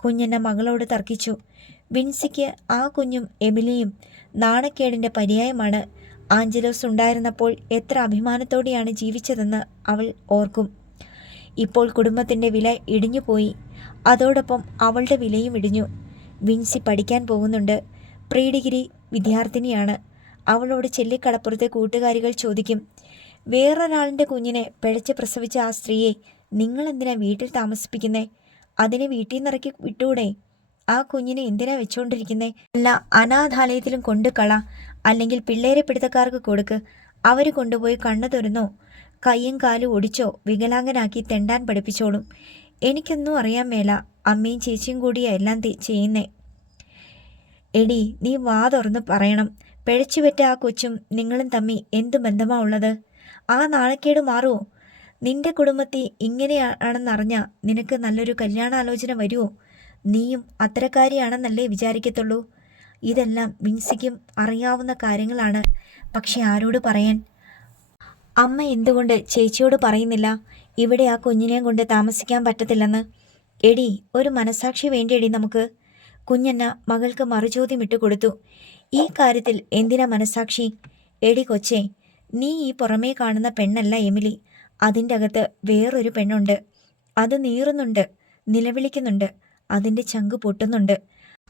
കുഞ്ഞന്ന മകളോട് തർക്കിച്ചു. വിൻസിക്ക് ആ കുഞ്ഞും എമിലിയും നാണക്കേടിൻ്റെ പര്യായമാണ്. ആഞ്ചലോസ് ഉണ്ടായിരുന്നപ്പോൾ എത്ര അഭിമാനത്തോടെയാണ് ജീവിച്ചതെന്ന് അവൾ ഓർക്കും. ഇപ്പോൾ കുടുംബത്തിൻ്റെ വില ഇടിഞ്ഞുപോയി. അതോടൊപ്പം അവളുടെ വിലയും ഇടിഞ്ഞു. വിൻസി പഠിക്കാൻ പോകുന്നുണ്ട്. പ്രീ ഡിഗ്രി വിദ്യാർത്ഥിനിയാണ്. അവളോട് ചെല്ലിക്കടപ്പുറത്തെ കൂട്ടുകാരികൾ ചോദിക്കും, വേറൊരാളിൻ്റെ കുഞ്ഞിനെ പിഴച്ച് പ്രസവിച്ച ആ സ്ത്രീയെ നിങ്ങളെന്തിനാ വീട്ടിൽ താമസിപ്പിക്കുന്നേ? അതിനെ വീട്ടിൽ നിന്നിറക്കി വിട്ടൂടെ? ആ കുഞ്ഞിനെ എന്തിനാ വെച്ചുകൊണ്ടിരിക്കുന്നേ? അല്ല, അനാഥാലയത്തിലും കൊണ്ടുകള, അല്ലെങ്കിൽ പിള്ളേരെ പിടുത്തക്കാർക്ക് കൊടുക്ക്. അവർ കൊണ്ടുപോയി കണ്ണു തുറന്നോ കയ്യും കാലും ഒടിച്ചോ വികലാംഗനാക്കി തെണ്ടാൻ പഠിപ്പിച്ചോളും. എനിക്കൊന്നും അറിയാൻ മേല. അമ്മയും ചേച്ചിയും കൂടിയാ എല്ലാം ചെയ്യുന്നേ. എടി, നീ വാ തുറന്ന് പറയണം. പിഴച്ചുപറ്റ ആ കൊച്ചും നിങ്ങളും തമ്മി എന്തു ബന്ധമാ ഉള്ളത്? ആ നാണക്കേട് മാറുമോ? നിന്റെ കുടുംബത്തിൽ ഇങ്ങനെയാണെന്നറിഞ്ഞ നിനക്ക് നല്ലൊരു കല്യാണാലോചന വരുമോ? നീയും അത്തരക്കാരിയാണെന്നല്ലേ വിചാരിക്കത്തുള്ളൂ? ഇതെല്ലാം വിൻസിക്കും അറിയാവുന്ന കാര്യങ്ങളാണ്. പക്ഷെ ആരോട് പറയാൻ? അമ്മ എന്തുകൊണ്ട് ചേച്ചിയോട് പറയുന്നില്ല ഇവിടെ ആ കുഞ്ഞിനെയും കൊണ്ട് താമസിക്കാൻ പറ്റത്തില്ലെന്ന്? എടി, ഒരു മനസാക്ഷി വേണ്ടിയടി നമുക്ക്. കുഞ്ഞന്ന മകൾക്ക് മറുചോദ്യം ഇട്ടുകൊടുത്തു. ഈ കാര്യത്തിൽ എന്തിനാ മനസാക്ഷി? എടി കൊച്ചേ, നീ ഈ പുറമേ കാണുന്ന പെണ്ണല്ല എമിലി. അതിൻ്റെ അകത്ത് വേറൊരു പെണ്ണുണ്ട്. അത് നീറുന്നുണ്ട്, നിലവിളിക്കുന്നുണ്ട്, അതിൻ്റെ ചങ്ക് പൊട്ടുന്നുണ്ട്.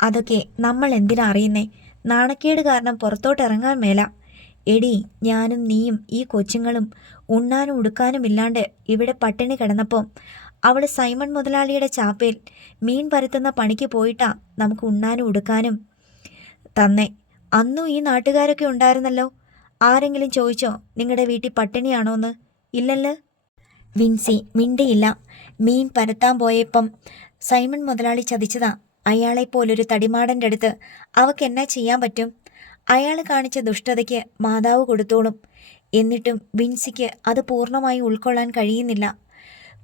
അതൊക്കെ നമ്മൾ എന്തിനാ അറിയുന്നേ? നാണക്കേട് കാരണം പുറത്തോട്ടിറങ്ങാൻ മേല. എടി, ഞാനും നീയും ഈ കൊച്ചുങ്ങളും ഉണ്ണാനും ഉടുക്കാനും ഇല്ലാണ്ട് ഇവിടെ പട്ടിണി കിടന്നപ്പോൾ അവൾ സൈമൺ മുതലാളിയുടെ ചാപ്പയിൽ മീൻ പരത്തുന്ന പണിക്ക് പോയിട്ടാ നമുക്ക് ഉണ്ണാനും ഉടുക്കാനും തന്നെ. അന്നും ഈ നാട്ടുകാരൊക്കെ ഉണ്ടായിരുന്നല്ലോ. ആരെങ്കിലും ചോദിച്ചോ നിങ്ങളുടെ വീട്ടിൽ പട്ടിണിയാണോന്ന്? ഇല്ലല്ലോ. വിൻസി മിണ്ടിയില്ല. മീൻ പരത്താൻ പോയപ്പം സൈമൺ മുതലാളി ചതിച്ചതാ. അയാളെപ്പോലൊരു തടിമാടൻ്റെ അടുത്ത് അവൾക്ക് എന്നാ ചെയ്യാൻ പറ്റും? അയാൾ കാണിച്ച ദുഷ്ടതയ്ക്ക് മാതാവ് കൊടുത്തോളും. എന്നിട്ടും വിൻസിക്ക് അത് പൂർണ്ണമായി ഉൾക്കൊള്ളാൻ കഴിയുന്നില്ല.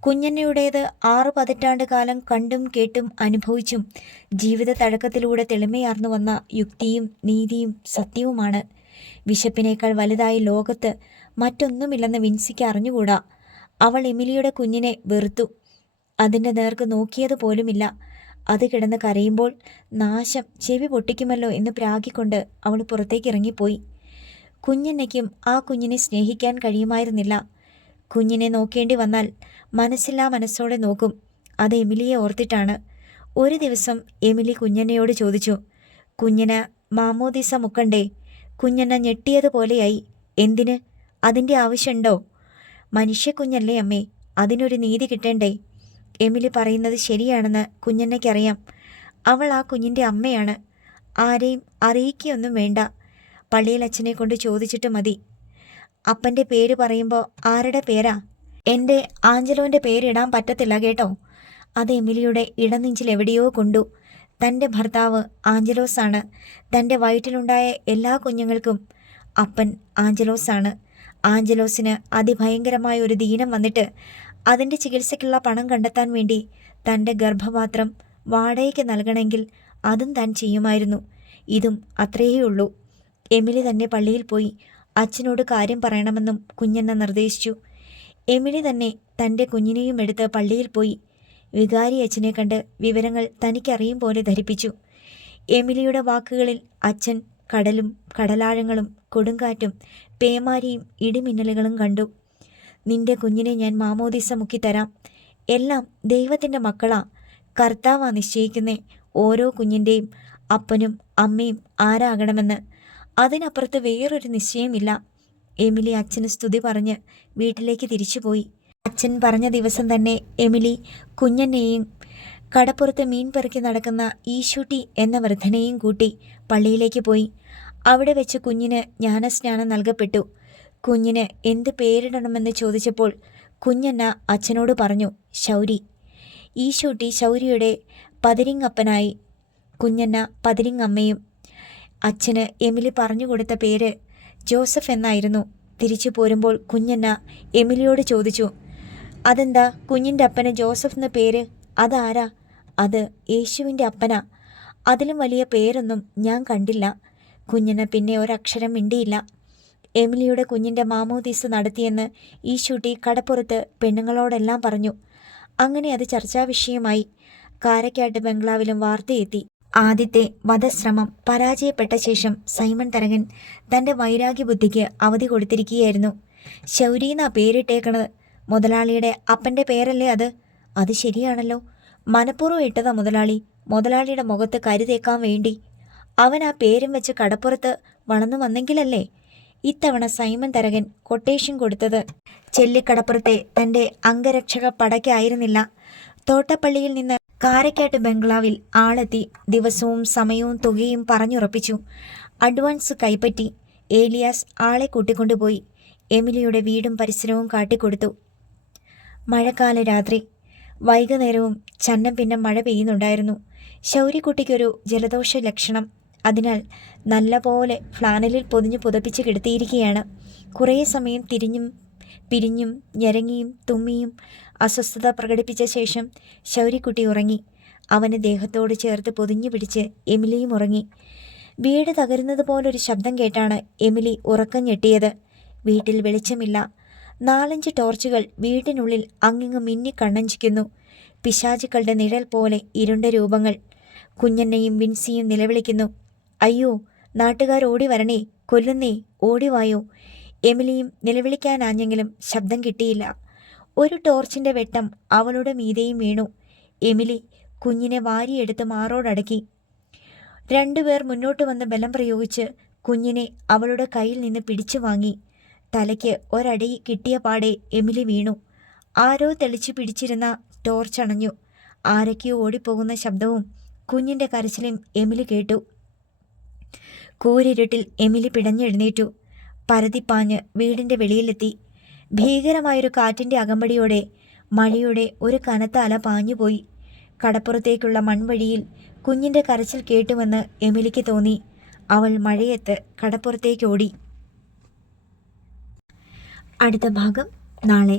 കുഞ്ഞന്നയുടേത് 6 പതിറ്റാണ്ട് കാലം കണ്ടും കേട്ടും അനുഭവിച്ചും ജീവിത തഴക്കത്തിലൂടെ തെളിമയാർന്നു വന്ന യുക്തിയും നീതിയും സത്യവുമാണ്. വിശപ്പിനേക്കാൾ വലുതായി ലോകത്ത് മറ്റൊന്നുമില്ലെന്ന് വിൻസിക്ക് അറിഞ്ഞുകൂടാ. അവൾ എമിലിയുടെ കുഞ്ഞിനെ വെറുത്തു. അതിൻ്റെ നേർക്ക് നോക്കിയത് പോലുമില്ല. അത് കിടന്ന് കരയുമ്പോൾ നാശം ചെവി പൊട്ടിക്കുമല്ലോ എന്ന് പ്രാഗിക്കൊണ്ട് അവൾ പുറത്തേക്ക് ഇറങ്ങിപ്പോയി. കുഞ്ഞന്നയ്ക്കും ആ കുഞ്ഞിനെ സ്നേഹിക്കാൻ കഴിയുമായിരുന്നില്ല. കുഞ്ഞിനെ നോക്കേണ്ടി വന്നാൽ മനസ്സില്ലാ മനസ്സോടെ നോക്കും. അത് എമിലിയെ ഓർത്തിട്ടാണ്. ഒരു ദിവസം എമിലി കുഞ്ഞന്നയോട് ചോദിച്ചു, കുഞ്ഞന് മാമോദിസ മുക്കണ്ടേ? കുഞ്ഞന്ന ഞെട്ടിയതുപോലെയായി. എന്തിന്? അതിൻ്റെ ആവശ്യമുണ്ടോ? മനുഷ്യക്കുഞ്ഞല്ലേ അമ്മേ, അതിനൊരു നീതി കിട്ടണ്ടേ? എമിലി പറയുന്നത് ശരിയാണെന്ന് കുഞ്ഞന്നയ്ക്കറിയാം. അവൾ ആ കുഞ്ഞിൻ്റെ അമ്മയാണ്. ആരെയും അറിയിക്കുകയൊന്നും വേണ്ട. പള്ളിയിൽ അച്ഛനെ കൊണ്ട് ചോദിച്ചിട്ട് മതി. അപ്പൻ്റെ പേര് പറയുമ്പോൾ ആരുടെ പേരാ? എൻ്റെ ആഞ്ചലോൻ്റെ പേരിടാൻ പറ്റത്തില്ല കേട്ടോ. അത് എമിലിയുടെ ഇടനെഞ്ചിൽ എവിടെയോ കൊണ്ടു. തൻ്റെ ഭർത്താവ് ആഞ്ചലോസാണ്. തൻ്റെ വയറ്റിലുണ്ടായ എല്ലാ കുഞ്ഞുങ്ങൾക്കും അപ്പൻ ആഞ്ചലോസാണ്. ആഞ്ചലോസിന് അതിഭയങ്കരമായ ഒരു ദീനം വന്നിട്ട് അതിൻ്റെ ചികിത്സയ്ക്കുള്ള പണം കണ്ടെത്താൻ വേണ്ടി തൻ്റെ ഗർഭപാത്രം വാടകയ്ക്ക് നൽകണമെങ്കിൽ അതും താൻ ചെയ്യുമായിരുന്നു. ഇതും അത്രയേ ഉള്ളൂ. എമിലി തന്നെ പള്ളിയിൽ പോയി അച്ഛനോട് കാര്യം പറയണമെന്നും കുഞ്ഞന്ന നിർദ്ദേശിച്ചു. എമിലി തന്നെ തൻ്റെ കുഞ്ഞിനെയും എടുത്ത് പള്ളിയിൽ പോയി. വികാരി അച്ഛനെ കണ്ട് വിവരങ്ങൾ തനിക്കറിയും പോലെ ധരിപ്പിച്ചു. എമിലിയുടെ വാക്കുകളിൽ അച്ഛൻ കടലും കടലാഴങ്ങളും കൊടുങ്കാറ്റും പേമാരിയും ഇടിമിന്നലുകളും കണ്ടു. നിന്റെ കുഞ്ഞിനെ ഞാൻ മാമോദിസ മുക്കിത്തരാം. എല്ലാം ദൈവത്തിൻ്റെ മക്കളാ. കർത്താവാ നിശ്ചയിക്കുന്നേ ഓരോ കുഞ്ഞിൻ്റെയും അപ്പനും അമ്മയും ആരാകണമെന്ന്. അതിനപ്പുറത്ത് വേറൊരു നിശ്ചയമില്ല. എമിലി അച്ഛന് സ്തുതി പറഞ്ഞ് വീട്ടിലേക്ക് തിരിച്ചുപോയി. അച്ഛൻ പറഞ്ഞ ദിവസം തന്നെ എമിലി കുഞ്ഞന്നെയും കടപ്പുറത്ത് മീൻ പെറുക്കി നടക്കുന്ന ഈശൂട്ടി എന്ന വൃദ്ധനെയും കൂട്ടി പള്ളിയിലേക്ക് പോയി. അവിടെ വെച്ച് കുഞ്ഞിന് ജ്ഞാനസ്നാനം നൽകപ്പെട്ടു. കുഞ്ഞിന് എന്ത് പേരിടണമെന്ന് ചോദിച്ചപ്പോൾ കുഞ്ഞന്ന അച്ഛനോട് പറഞ്ഞു, ശൗരി. ഈശൂട്ടി ശൗരിയുടെ പതിരിങ്ങപ്പനായി, കുഞ്ഞന്ന പതിരിങ്ങമ്മയും. അച്ഛന് എമിലി പറഞ്ഞു കൊടുത്ത പേര് ജോസഫ് എന്നായിരുന്നു. തിരിച്ചു പോരുമ്പോൾ കുഞ്ഞന്ന എമിലിയോട് ചോദിച്ചു, അതെന്താ കുഞ്ഞിൻ്റെ അപ്പന് ജോസഫ് എന്ന പേര്? അതാരാ? അത് യേശുവിൻ്റെ അപ്പനാ. അതിലും വലിയ പേരൊന്നും ഞാൻ കണ്ടില്ല. കുഞ്ഞിന് പിന്നെ ഒരക്ഷരം മിണ്ടിയില്ല. എമിലിയുടെ കുഞ്ഞിൻ്റെ മാമോദീസ് നടത്തിയെന്ന് ഈശൂട്ടി കടപ്പുറത്ത് പെണ്ണുങ്ങളോടെല്ലാം പറഞ്ഞു. അങ്ങനെ അത് ചർച്ചാവിഷയമായി. കാരക്കാട്ട് ബംഗ്ലാവിലും വാർത്തയെത്തി. ആദ്യത്തെ വധശ്രമം പരാജയപ്പെട്ട ശേഷം സൈമൺ തരകൻ തൻ്റെ വൈരാഗ്യബുദ്ധിക്ക് അവധി കൊടുത്തിരിക്കുകയായിരുന്നു. ശൗരീന്നാ പേരിട്ടേക്കണത്. മുതലാളിയുടെ അപ്പൻ്റെ പേരല്ലേ അത്? അത് ശരിയാണല്ലോ. മനഃപൂർവ്വം ഇട്ടതാ മുതലാളി. മുതലാളിയുടെ മുഖത്ത് കരുതേക്കാൻ വേണ്ടി. അവൻ ആ പേരും വെച്ച് കടപ്പുറത്ത് വളർന്നു വന്നെങ്കിലല്ലേ. ഇത്തവണ സൈമൺ തരകൻ കൊട്ടേഷൻ കൊടുത്തത് ചെല്ലിക്കടപ്പുറത്തെ തൻ്റെ അംഗരക്ഷക പടയ്ക്കായിരുന്നില്ല. തോട്ടപ്പള്ളിയിൽ നിന്ന് കാരക്കാട്ട് ബംഗ്ലാവിൽ ആളെത്തി. ദിവസവും സമയവും തുകയും പറഞ്ഞുറപ്പിച്ചു. അഡ്വാൻസ് കൈപ്പറ്റി. ഏലിയാസ് ആളെ കൂട്ടിക്കൊണ്ടുപോയി. എമിലിയുടെ വീടും പരിസരവും കാട്ടിക്കൊടുത്തു. മഴക്കാല രാത്രി. വൈകുന്നേരവും ചന്നം പിന്നെ മഴ പെയ്യുന്നുണ്ടായിരുന്നു. ശൗര്യക്കുട്ടിക്കൊരു ജലദോഷ ലക്ഷണം. അതിനാൽ നല്ല പോലെ ഫ്ലാനലിൽ പൊതിഞ്ഞ് പുതപ്പിച്ച് കിടത്തിയിരിക്കുകയാണ്. കുറേ സമയം തിരിഞ്ഞും പിരിഞ്ഞും ഞരങ്ങിയും തുമ്മിയും അസ്വസ്ഥത പ്രകടിപ്പിച്ച ശേഷം ശൗര്യക്കുട്ടി ഉറങ്ങി. അവന് ദേഹത്തോട് ചേർത്ത് പൊതിഞ്ഞു പിടിച്ച് എമിലിയും ഉറങ്ങി. വീട് തകരുന്നത് പോലൊരു ശബ്ദം കേട്ടാണ് എമിലി ഉറക്കം ഞെട്ടിയത്. വീട്ടിൽ വെളിച്ചമില്ല. 4-5 ടോർച്ചുകൾ വീട്ടിനുള്ളിൽ അങ്ങിങ്ങ് മിന്നി കണ്ണഞ്ചിക്കുന്നു. പിശാചുക്കളുടെ നിഴൽ പോലെ ഇരുണ്ട രൂപങ്ങൾ. കുഞ്ഞന്നെയും വിൻസിയും നിലവിളിക്കുന്നു. അയ്യോ, നാട്ടുകാർ ഓടി വരണേ, കൊല്ലുന്നേ, ഓടിവായോ. എമിലിയും നിലവിളിക്കാനാഞ്ഞെങ്കിലും ശബ്ദം കിട്ടിയില്ല. ഒരു ടോർച്ചിൻ്റെ വെട്ടം അവളുടെ മീതെയും വീണു. എമിലി കുഞ്ഞിനെ വാരിയെടുത്ത് മാറോടടക്കി. 2 പേർ മുന്നോട്ട് വന്ന് ബലം പ്രയോഗിച്ച് കുഞ്ഞിനെ അവളുടെ കയ്യിൽ നിന്ന് പിടിച്ചു വാങ്ങി. തലയ്ക്ക് ഒരടി കിട്ടിയ പാടെ എമിലി വീണു. ആരോ തെളിച്ചു പിടിച്ചിരുന്ന ടോർച്ച് അണഞ്ഞു. ആരൊക്കെയോ ഓടിപ്പോകുന്ന ശബ്ദവും കുഞ്ഞിൻ്റെ കരച്ചിലും എമിലി കേട്ടു. കൂരിരുട്ടിൽ എമിലി പിടഞ്ഞെഴുന്നേറ്റു. പരതിപ്പാഞ്ഞ് വീടിൻ്റെ വെളിയിലെത്തി. ഭീകരമായൊരു കാറ്റിൻ്റെ അകമ്പടിയോടെ മഴയുടെ ഒരു കനത്ത അല പാഞ്ഞുപോയി. കടപ്പുറത്തേക്കുള്ള മൺവഴിയിൽ കുഞ്ഞിൻ്റെ കരച്ചിൽ കേട്ടുവെന്ന് എമിലിക്ക് തോന്നി. അവൾ മഴയത്ത് കടപ്പുറത്തേക്കോടി. അടുത്ത ഭാഗം നാളെ.